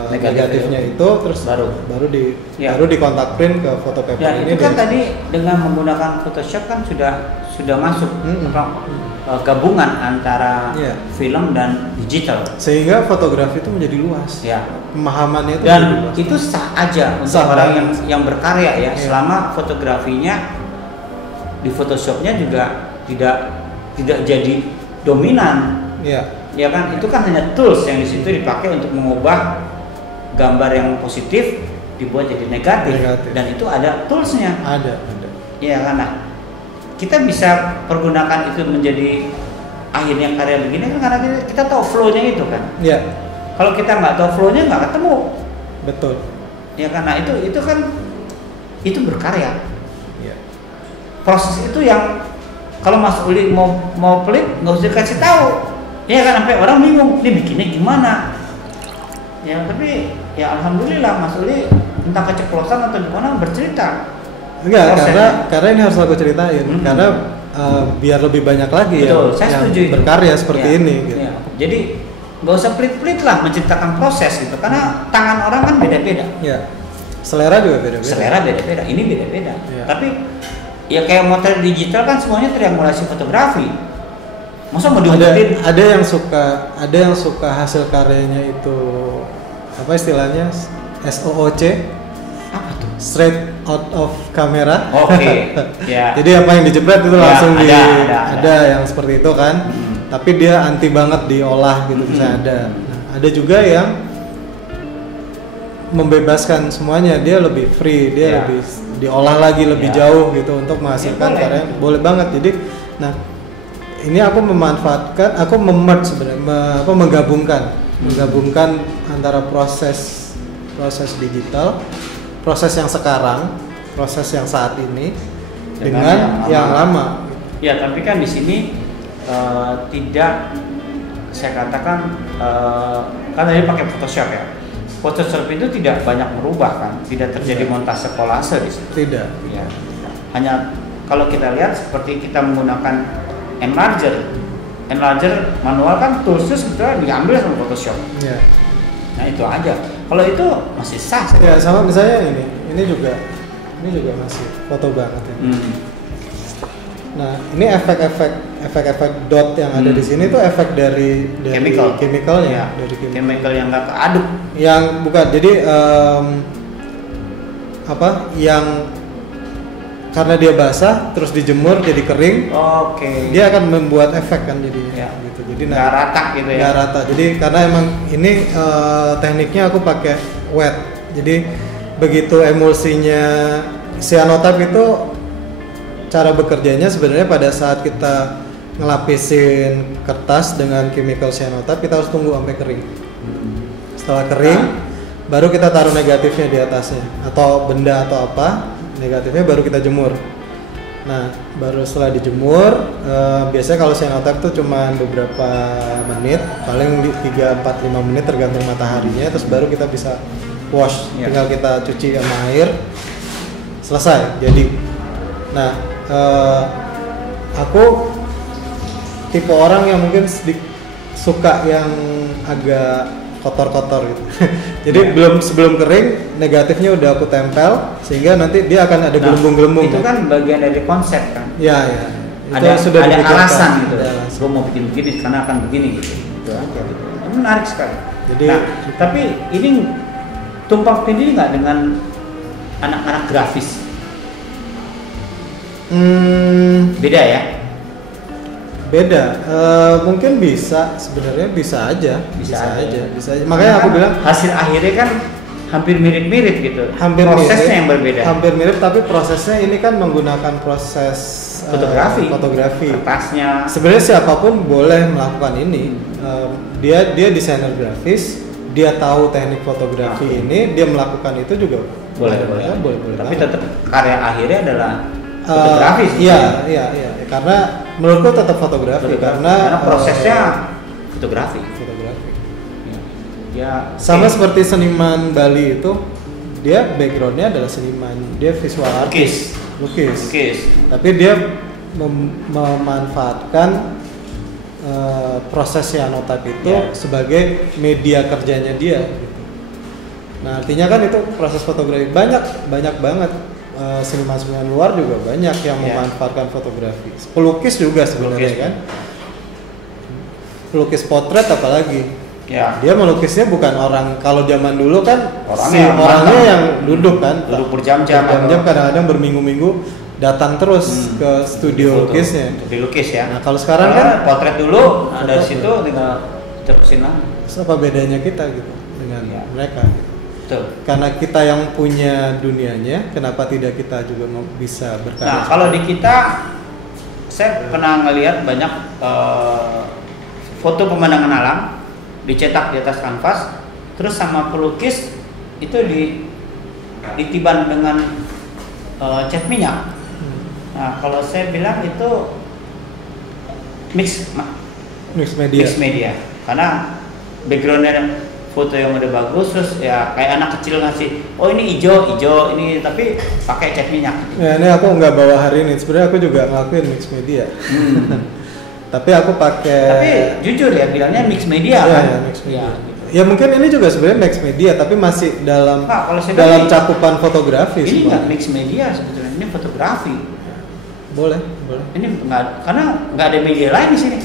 negatifnya itu terus baru di kontak print ke foto paper ini. Itu kan tadi dengan menggunakan Photoshop kan sudah masuk gabungan antara film dan digital, sehingga fotografi itu menjadi luas. Pemahamannya itu dan luas. itu sah aja untuk orang yang berkarya ya, selama fotografinya di Photoshopnya juga tidak jadi dominan. Ya kan, itu kan hanya tools yang di situ dipakai untuk mengubah gambar yang positif dibuat jadi negatif. Dan itu ada toolsnya. Ada. Ya kan, nah, kita bisa pergunakan itu menjadi akhirnya karya begini kan karena kita tahu flow-nya itu kan. Kalau kita nggak tahu flow-nya nggak ketemu. Betul. Ya karena itu kan itu berkarya. Proses itu yang kalau Mas Uli mau pelit nggak usah kasih tahu. Ya kan, sampai orang bingung, ini bikinnya gimana? Ya tapi ya alhamdulillah Mas Uli entah keceplosan atau gimana bercerita. Enggak, karena ini harus aku ceritain karena biar lebih banyak lagi yang berkarya seperti ini. Gitu. Jadi nggak usah pelit-pelit lah menceritakan proses gitu, karena tangan orang kan beda-beda. Selera juga beda-beda. Ini beda-beda. Tapi ya kayak motor digital kan semuanya triangulasi fotografi. Masa mau diudahin? Ada yang suka hasil karyanya itu apa istilahnya SOOC? Apa tuh? Straight out of camera. Jadi apa yang dijepret itu langsung ada yang seperti itu kan. Tapi dia anti banget diolah gitu, bisa ada. Nah, ada juga yang membebaskan semuanya, dia lebih free, dia lebih diolah lagi lebih jauh gitu untuk menghasilkan karya. Boleh banget. Jadi nah ini aku memerge sebenarnya, menggabungkan antara proses digital, proses yang sekarang, proses yang saat ini dengan yang lama. Ya, tapi kan di sini tidak, saya katakan kan tadi pakai Photoshop ya. Photoshop itu tidak banyak merubah kan, tidak terjadi montase kolase di situ. Tidak. Ya. Hanya kalau kita lihat seperti kita menggunakan enlarger manual kan toolsnya sebetulnya diambil sama Photoshop. Nah itu aja. Kalau itu masih sah. Sama misalnya ini juga masih foto banget ya. Nah ini efek dot yang ada di sini tuh efek dari chemicalnya, dari chemical yang nggak keaduk. Yang bukan, jadi yang karena dia basah terus dijemur jadi kering, dia akan membuat efek kan jadinya gitu. Jadi nggak rata gitu ya. Nggak rata. Jadi karena emang ini tekniknya aku pakai wet. Jadi begitu emulsinya cyanotype itu cara bekerjanya sebenarnya pada saat kita ngelapisin kertas dengan chemical cyanotype kita harus tunggu sampai kering. Setelah kering baru kita taruh negatifnya di atasnya atau benda atau apa. Negatifnya baru kita jemur. Nah, baru setelah dijemur, biasanya kalau cyanotype tuh cuma beberapa menit, paling 3, 4, 5 menit tergantung mataharinya, terus baru kita bisa wash. Tinggal kita cuci sama air, selesai. Jadi, nah, aku tipe orang yang mungkin suka yang agak kotor-kotor gitu. Jadi sebelum kering negatifnya udah aku tempel sehingga nanti dia akan ada gelembung-gelembung. Itu kan bagian dari konsep kan? Iya. Ada alasan gitu. Gue mau bikin begini karena akan begini gitu. Itu aja gitu. Menarik sekali. Jadi tapi ini tumpang tindih nggak dengan anak-anak grafis? Beda ya? Beda. Mungkin sebenarnya bisa aja. Makanya aku bilang hasil akhirnya kan hampir mirip-mirip gitu. Prosesnya yang berbeda. Hampir mirip, tapi prosesnya ini kan menggunakan proses fotografi. Kertasnya. Sebenarnya siapapun boleh melakukan ini. Dia desainer grafis, dia tahu teknik fotografi ini, dia melakukan itu juga boleh. Tapi tetap karya akhirnya adalah fotografi sih. Iya. Karena menurutku tetap fotografi. Karena prosesnya fotografi. Ya, sama seperti seniman Bali itu, dia backgroundnya adalah seniman, dia visual artist, lukis. Tapi dia memanfaatkan proses cyanotype itu sebagai media kerjanya dia. Gitu. Nah artinya kan itu proses fotografi banyak banget. Seniman-seniman luar juga banyak yang memanfaatkan fotografi. Pelukis juga sebenarnya kan. Pelukis potret apalagi. Ya. Dia melukisnya bukan orang, kalau zaman dulu kan orangnya yang duduk berjam-jam kadang-kadang berminggu-minggu datang terus ke studio lukisnya. Dilukis ya. Nah, kalau sekarang kan potret dulu ada situ tinggal terusin lagi. Apa bedanya kita gitu dengan mereka? Betul. Karena kita yang punya dunianya, kenapa tidak kita juga bisa berkarya? Nah, kalau di kita saya pernah ngelihat banyak foto pemandangan alam dicetak di atas kanvas, terus sama pelukis itu ditiban dengan cat minyak. Nah, kalau saya bilang itu mix media, karena backgroundnya foto yang udah bagus, terus ya kayak anak kecil ngasih, oh ini hijau ini, tapi pakai cat minyak. Ya, ini aku nggak bawa hari ini, sebenarnya aku juga ngelakuin mix media. Tapi aku pakai. Tapi jujur ya bilangnya mix media kan? Ya, mix media. Ya mungkin ini juga sebenarnya mix media, tapi masih dalam cakupan fotografi. Ini nggak mix media sebetulnya, ini fotografi. Boleh. Ini karena nggak ada media lain di sini.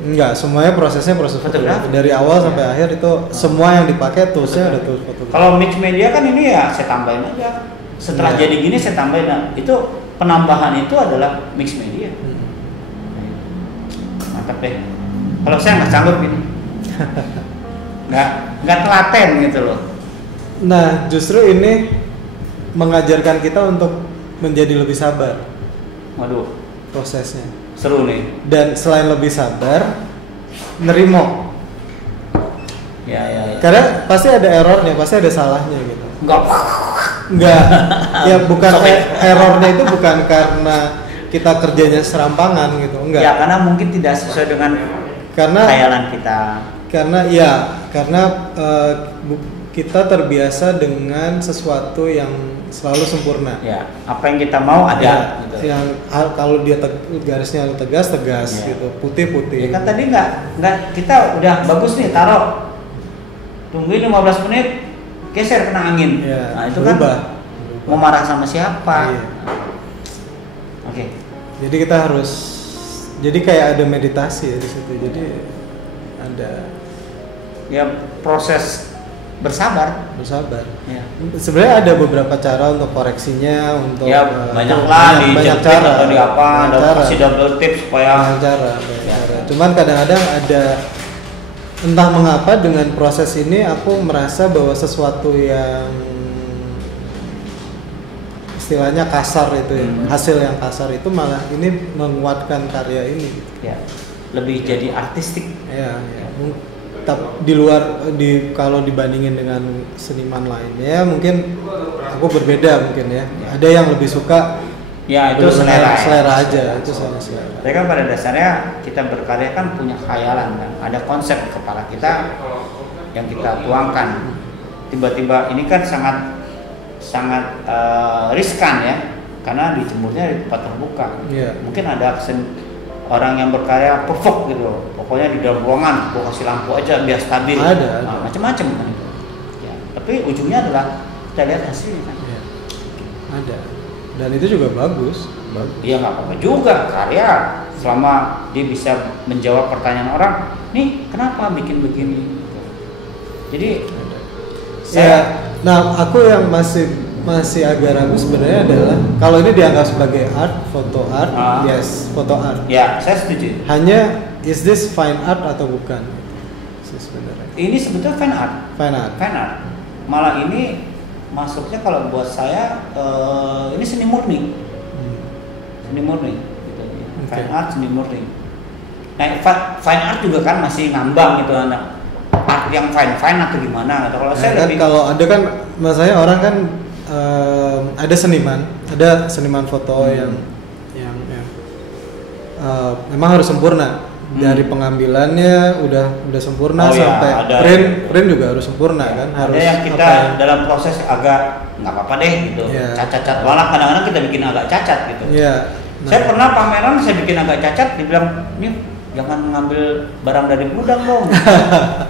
Enggak, semuanya proses fotografi. Dari awal sampai akhir itu semua yang dipakai toolsnya ada tools fotografi. Kalau mix media kan ini ya saya tambahin aja. Setelah jadi gini saya tambahin. Nah, itu penambahan itu adalah mix media. Mantap deh. Kalau saya nggak sanggup ini, nggak telaten gitu loh. Nah, justru ini mengajarkan kita untuk menjadi lebih sabar. Waduh, prosesnya seru nih. Dan selain lebih sabar, nerimo. Ya. Karena pasti ada errornya, pasti ada salahnya gitu. Enggak. Ya bukan errornya itu bukan karena kita kerjanya serampangan gitu, enggak. Ya karena mungkin tidak sesuai dengan khayalan kita. Karena kita terbiasa dengan sesuatu yang selalu sempurna. Ya, apa yang kita mau ada. Gitu. Yang kalau dia garisnya tegas gitu, putih. Ya kan tadi nggak kita udah bagus nih taruh, tungguin 15 menit, geser kena angin. Ya, nah itu berubah. Kan mau marah sama siapa? Iya. Oke. Jadi kita harus, jadi kayak ada meditasi ya di situ. Jadi ada ya proses bersabar. Ya. Sebenarnya ada beberapa cara untuk koreksinya, untuk banyak cara. Atau di apa? Kasih double tips supaya. Banyak cara. Cuman kadang-kadang ada, entah mengapa dengan proses ini aku merasa bahwa sesuatu yang istilahnya kasar itu hasil yang kasar itu malah ini menguatkan karya ini. Ya. Lebih jadi artistik. Ya. Di luar kalau dibandingin dengan seniman lainnya mungkin aku berbeda mungkin ya. Ada yang lebih suka itu selera aja, itu sama selera. Tapi kan pada dasarnya kita berkarya kan punya khayalan kan, ada konsep di kepala kita yang kita tuangkan. Tiba-tiba ini kan sangat riskan ya, karena dijemurnya di tempat terbuka. Mungkin ada orang yang berkarya perfect gitu loh, pokoknya di dalam ruangan gua kasih lampu aja biar stabil. Ada. Macam-macam kan itu. Ya, tapi ujungnya adalah kita lihat hasilnya kan. Ya. Ada. Dan itu juga bagus. Iya nggak apa-apa juga karya selama dia bisa menjawab pertanyaan orang. Nih kenapa bikin begini? Jadi nah aku yang masih masih agak ragu sebenarnya adalah kalau ini dianggap sebagai foto art, yes, foto art. Ya, saya setuju. Hanya is this fine art atau bukan? Sebenarnya. Ini sebetulnya fine art. Fine art. Malah ini masuknya kalau buat saya ini seni murni. Seni murni. Gitu. Okay. Fine art, seni murni. Nah, fine art juga kan masih ngambang gitu anak. Art yang fine atau gimana? Atau kalau saya kan lebih kalau ada kan, maksudnya orang kan ada seniman foto yang memang harus sempurna. Dari pengambilannya udah sempurna sampai print juga harus sempurna kan. Ada harus yang kita dalam proses agak nggak apa-apa deh gitu, cacat. Malah kadang-kadang kita bikin agak cacat gitu. Saya pernah pameran saya bikin agak cacat, dibilang ini jangan ngambil barang dari gudang dong.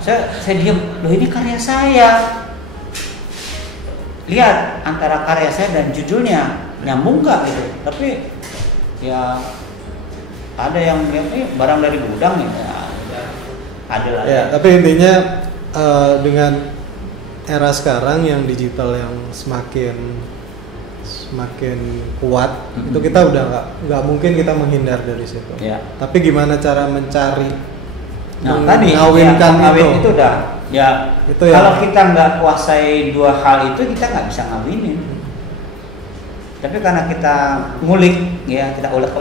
saya diam, loh ini karya saya. Lihat antara karya saya dan judulnya nyambung nggak gitu. Tapi ya ada yang ini barang dari gudang ya, ada lah. Ya, tapi intinya dengan era sekarang yang digital yang semakin kuat, itu kita udah nggak mungkin kita menghindar dari situ. Ya. Tapi gimana cara mencari, mengawinkan itu udah. Ya, itu kalau kita nggak kuasai dua hal itu kita nggak bisa ngawinin. Tapi karena kita ngulik, ya kita ulik,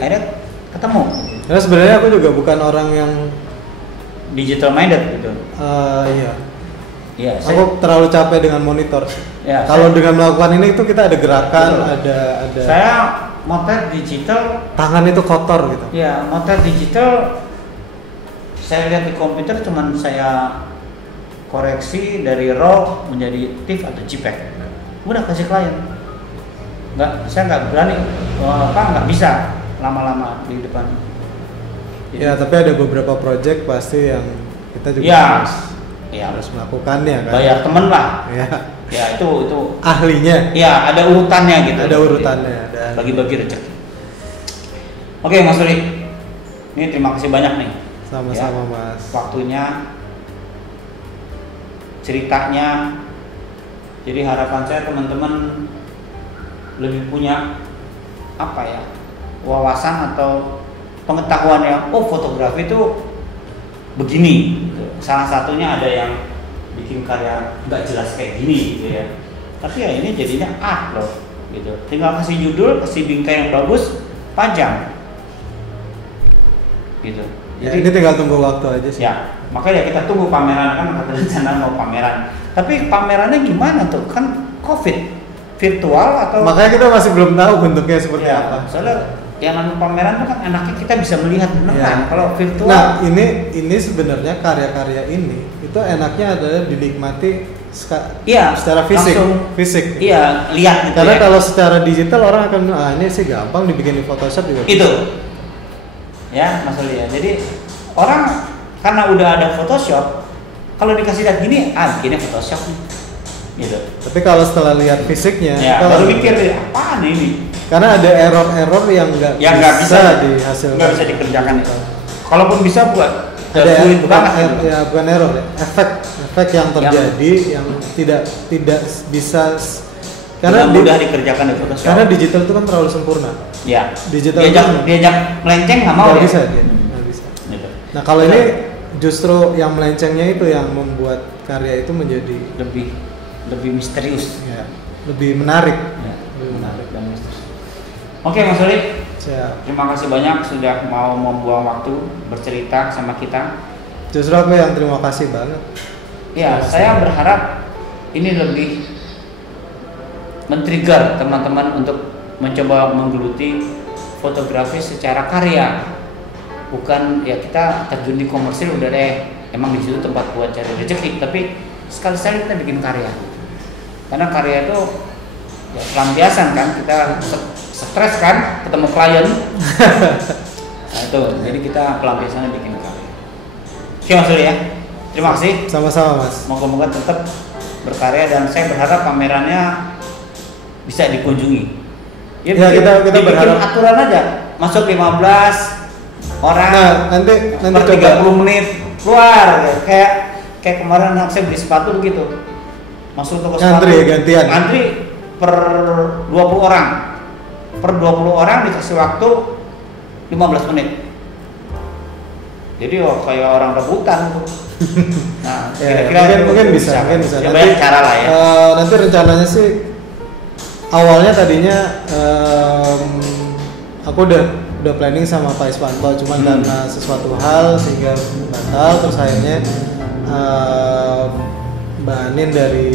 akhirnya ketemu. Karena sebenarnya aku juga bukan orang yang digital minded gitu. Iya. Iya. Aku terlalu capek dengan monitor. Ya, kalau dengan melakukan ini itu kita ada gerakan, ada. Saya motret digital. Tangan itu kotor gitu. Ya, motret digital. Saya lihat di komputer, cuman saya koreksi dari RAW menjadi TIFF atau JPEG. Udah kasih klien. Saya nggak berani, nggak bisa lama-lama di depan. Ya, tapi ada beberapa project pasti yang kita juga harus melakukannya kan. Bayar temen lah. Ya itu ahlinya. Ya ada urutannya gitu. Ada urutannya. Bagi-bagi rezeki. Oke Mas Uri, ini terima kasih banyak nih. Sama-sama Mas. Waktunya, ceritanya. Jadi harapan saya teman-teman lebih punya wawasan atau pengetahuan yang fotografi itu begini gitu. Salah satunya ada yang bikin karya nggak jelas kayak gini gitu ya, tapi ya ini jadinya art loh gitu. Tinggal kasih judul, kasih bingkai yang bagus, pajang gitu. Jadi ini tinggal tunggu waktu aja sih. Ya, makanya kita tunggu pameran, kan kata rencana mau pameran. Tapi pamerannya gimana tuh? Kan COVID, virtual atau? Makanya kita masih belum tahu bentuknya seperti apa. Soalnya yang namanya pameran itu kan enaknya kita bisa melihat beneran. Kalau virtual. Nah, ini sebenarnya karya-karya ini itu enaknya adalah dinikmati secara fisik. Iya, lihat gitu. Karena kalau secara digital orang akan ini sih gampang dibikin di Photoshop juga. Itu. Ya, Mas Uli ya. Jadi orang karena udah ada Photoshop, kalau dikasih lihat gini, gini Photoshop nih. Gitu. Tapi kalau setelah lihat fisiknya, baru mikir apaan ini? Karena ada error yang nggak bisa dihasilkan. Nggak bisa dikerjakan itu. Kalaupun bisa buat ada bukan error ya, efek yang terjadi yang tidak bisa karena mudah dikerjakan di Photoshop. Karena digital itu kan terlalu sempurna. Ya. Digital diajak melenceng nggak mau. Nggak bisa dia. Nggak bisa. Gitu. Nah kalau ini justru yang melencengnya itu yang membuat karya itu menjadi lebih misterius, lebih menarik. Lebih menarik dan misterius. Oke Mas Uli, terima kasih banyak sudah mau membuang waktu bercerita sama kita. Justru aku yang terima kasih banget. Ya, saya berharap ini lebih men-trigger teman-teman untuk mencoba menggeluti fotografi secara karya. Bukan ya kita terjun di komersil udah deh, emang di situ tempat buat cari rezeki, tapi sekali-sekali kita bikin karya. Karena karya itu ya pelampiasan kan, kita stres kan ketemu klien. Nah itu, jadi kita pelampiasannya bikin karya. Oke Mas Uli ya, terima kasih. Sama-sama Mas. Moga-moga tetap berkarya dan saya berharap pamerannya bisa dikunjungi. Ya, kita berharap aturan aja, masuk 15 orang. Nah, nanti per 30 menit keluar ya. Kayak kemarin saya beli sepatu begitu. Masuk toko sepatu. Antri gantian. Antri per 20 orang. Per 20 orang dikasih waktu 15 menit. Jadi kayak orang rebutan tuh. Nah, kira-kira mungkin bisa. Ya, banyak cara lah ya. Nanti rencananya sih awalnya tadinya aku udah planning sama Pak Iswanto, cuman karena sesuatu hal sehingga batal. Terus akhirnya Mbak Anin dari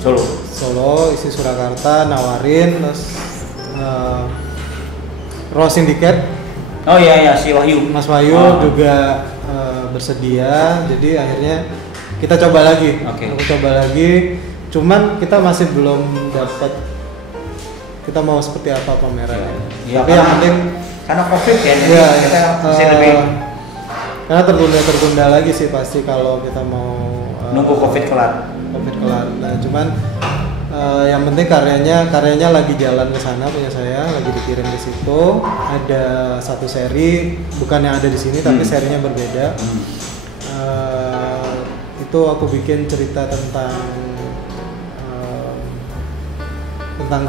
Solo isi Surakarta nawarin, terus Raw Syndicate. Oh iya si Wahyu. Mas Wahyu juga bersedia, jadi akhirnya kita coba lagi. Aku coba lagi, cuman kita masih belum dapat kita mau seperti apa pamerannya. Ya, tapi yang penting karena COVID ya, ya kita masih lebih karena tertunda lagi sih pasti kalau kita mau nunggu COVID kelar. Nah, cuman yang penting karyanya lagi jalan ke sana, punya saya lagi dikirim ke situ. Ada satu seri bukan yang ada di sini tapi serinya berbeda. Itu aku bikin cerita tentang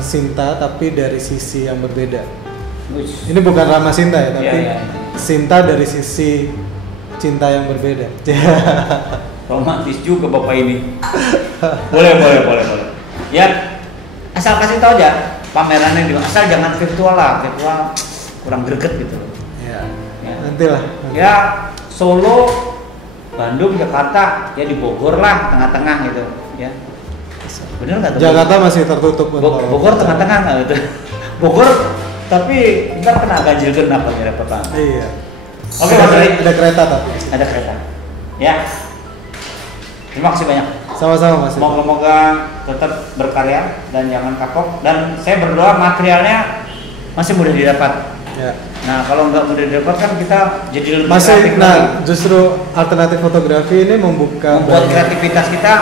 Sinta tapi dari sisi yang berbeda. Ini bukan Rama Sinta ya, tapi Sinta dari sisi cinta yang berbeda. Romantis juga bapak ini. boleh. Ya, asal kasih tahu aja pamerannya di mana. Asal jangan virtual lah, virtual kurang greget gitu loh. Ya. Nantilah. Ya, Solo, Bandung, Jakarta, ya di Bogor lah, tengah-tengah gitu, ya. Bener nggak tuh? Jakarta masih tertutup untuk Bogor tengah-tengah nggak gitu? Bogor, tapi ntar kena ganjil genap lagi repotan. Iya. Oke, Mas Ali. Ada kereta tapi. Ada kereta. Ya. Terima kasih banyak. Sama-sama Mas. Semoga tetap berkarya dan jangan kapok. Dan saya berdoa materialnya masih mudah didapat. Ya. Nah, kalau nggak mudah didapat kan kita jadi lebih kreatif. Nah, justru alternatif fotografi ini membuat kreativitas kita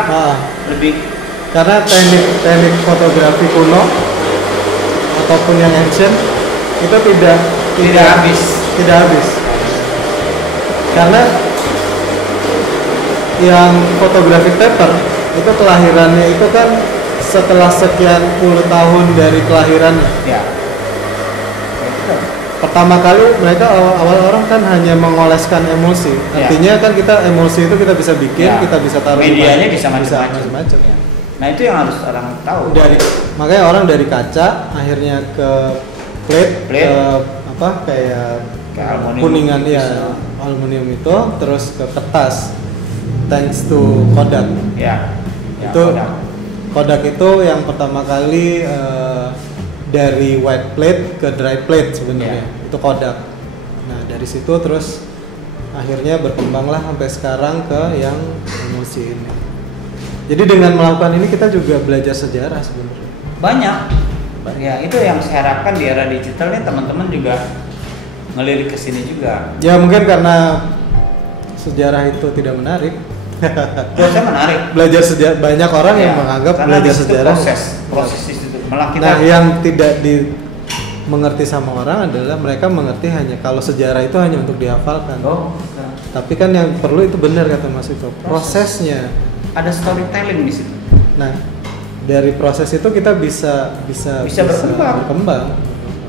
lebih. Karena teknik fotografi kuno ataupun yang action itu tidak habis. Karena yang fotografi paper itu kelahirannya itu kan setelah sekian puluh tahun dari kelahirannya. Ya. Pertama kali mereka awal orang kan hanya mengoleskan emulsi. Artinya kan kita emulsi itu kita bisa bikin, kita bisa taruh medianya bisa macam-macam. Ya. Nah, itu yang harus orang tahu. Makanya orang dari kaca akhirnya ke plate. Ke apa kayak kuningan ya, aluminium itu, terus ke kertas. Thanks to Kodak. Itu Kodak itu yang pertama kali dari white plate ke dry plate sebenarnya. Itu Kodak. Nah, dari situ terus akhirnya berkembanglah sampai sekarang ke yang emulsi ini. Jadi dengan melakukan ini kita juga belajar sejarah sebenarnya. Banyak. Ya, itu yang saya harapkan di era digital nih teman-teman juga ngelirik ke sini juga. Ya, mungkin karena sejarah itu tidak menarik. Buat saya menarik. Belajar sejarah, banyak orang yang menganggap belajar sejarah proses itu malah kita. Nah, yang tidak mengerti sama orang adalah mereka mengerti hanya kalau sejarah itu hanya untuk dihafalkan. Tapi kan yang perlu itu benar kata Mas itu prosesnya. Ada storytelling di situ. Nah, dari proses itu kita bisa berkembang.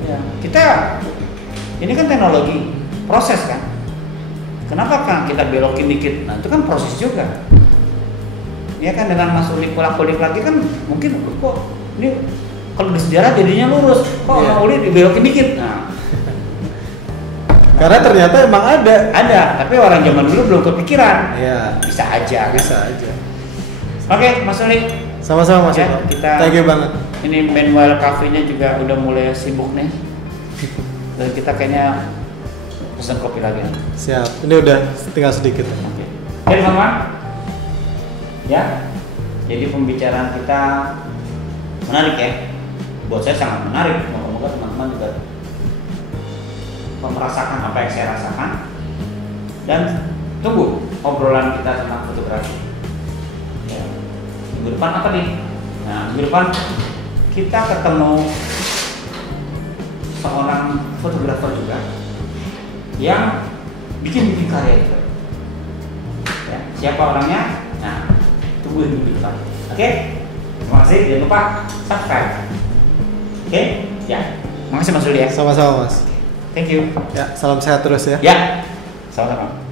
Ya. Kita ini kan teknologi, proses kan. Kenapa kan kita belokin dikit? Nah, itu kan proses juga. Ya kan, dengan Mas Uli kulik lagi kan mungkin kok ini kalau di sejarah jadinya lurus, kok Uli dibelokin dikit. Nah, karena ternyata emang ada, tapi orang zaman dulu belum kepikiran. Iya. Bisa aja. Oke, Mas Uli. Sama-sama Mas. Kita thank you banget. Ini Manual Cafe-nya juga udah mulai sibuk nih. Dan kita kayaknya pesan kopi lagi. Siap. Ini udah tinggal sedikit. Oke. Jadi teman-teman, ya. Jadi pembicaraan kita menarik ya. Buat saya sangat menarik. Moga-moga teman-teman juga merasakan apa yang saya rasakan. Dan tunggu obrolan kita tentang fotografi. Ya. Minggu depan apa nih? Nah, minggu depan kita ketemu seorang fotografer juga yang bikin karya itu. Ya, siapa orangnya? Nah, tungguin di depan. Oke? Terima kasih, jangan lupa subscribe. Oke, ya. Makasih Mas Rudi ya. Sama-sama Mas. Thank you. Ya, salam sehat terus ya. Ya, sama-sama.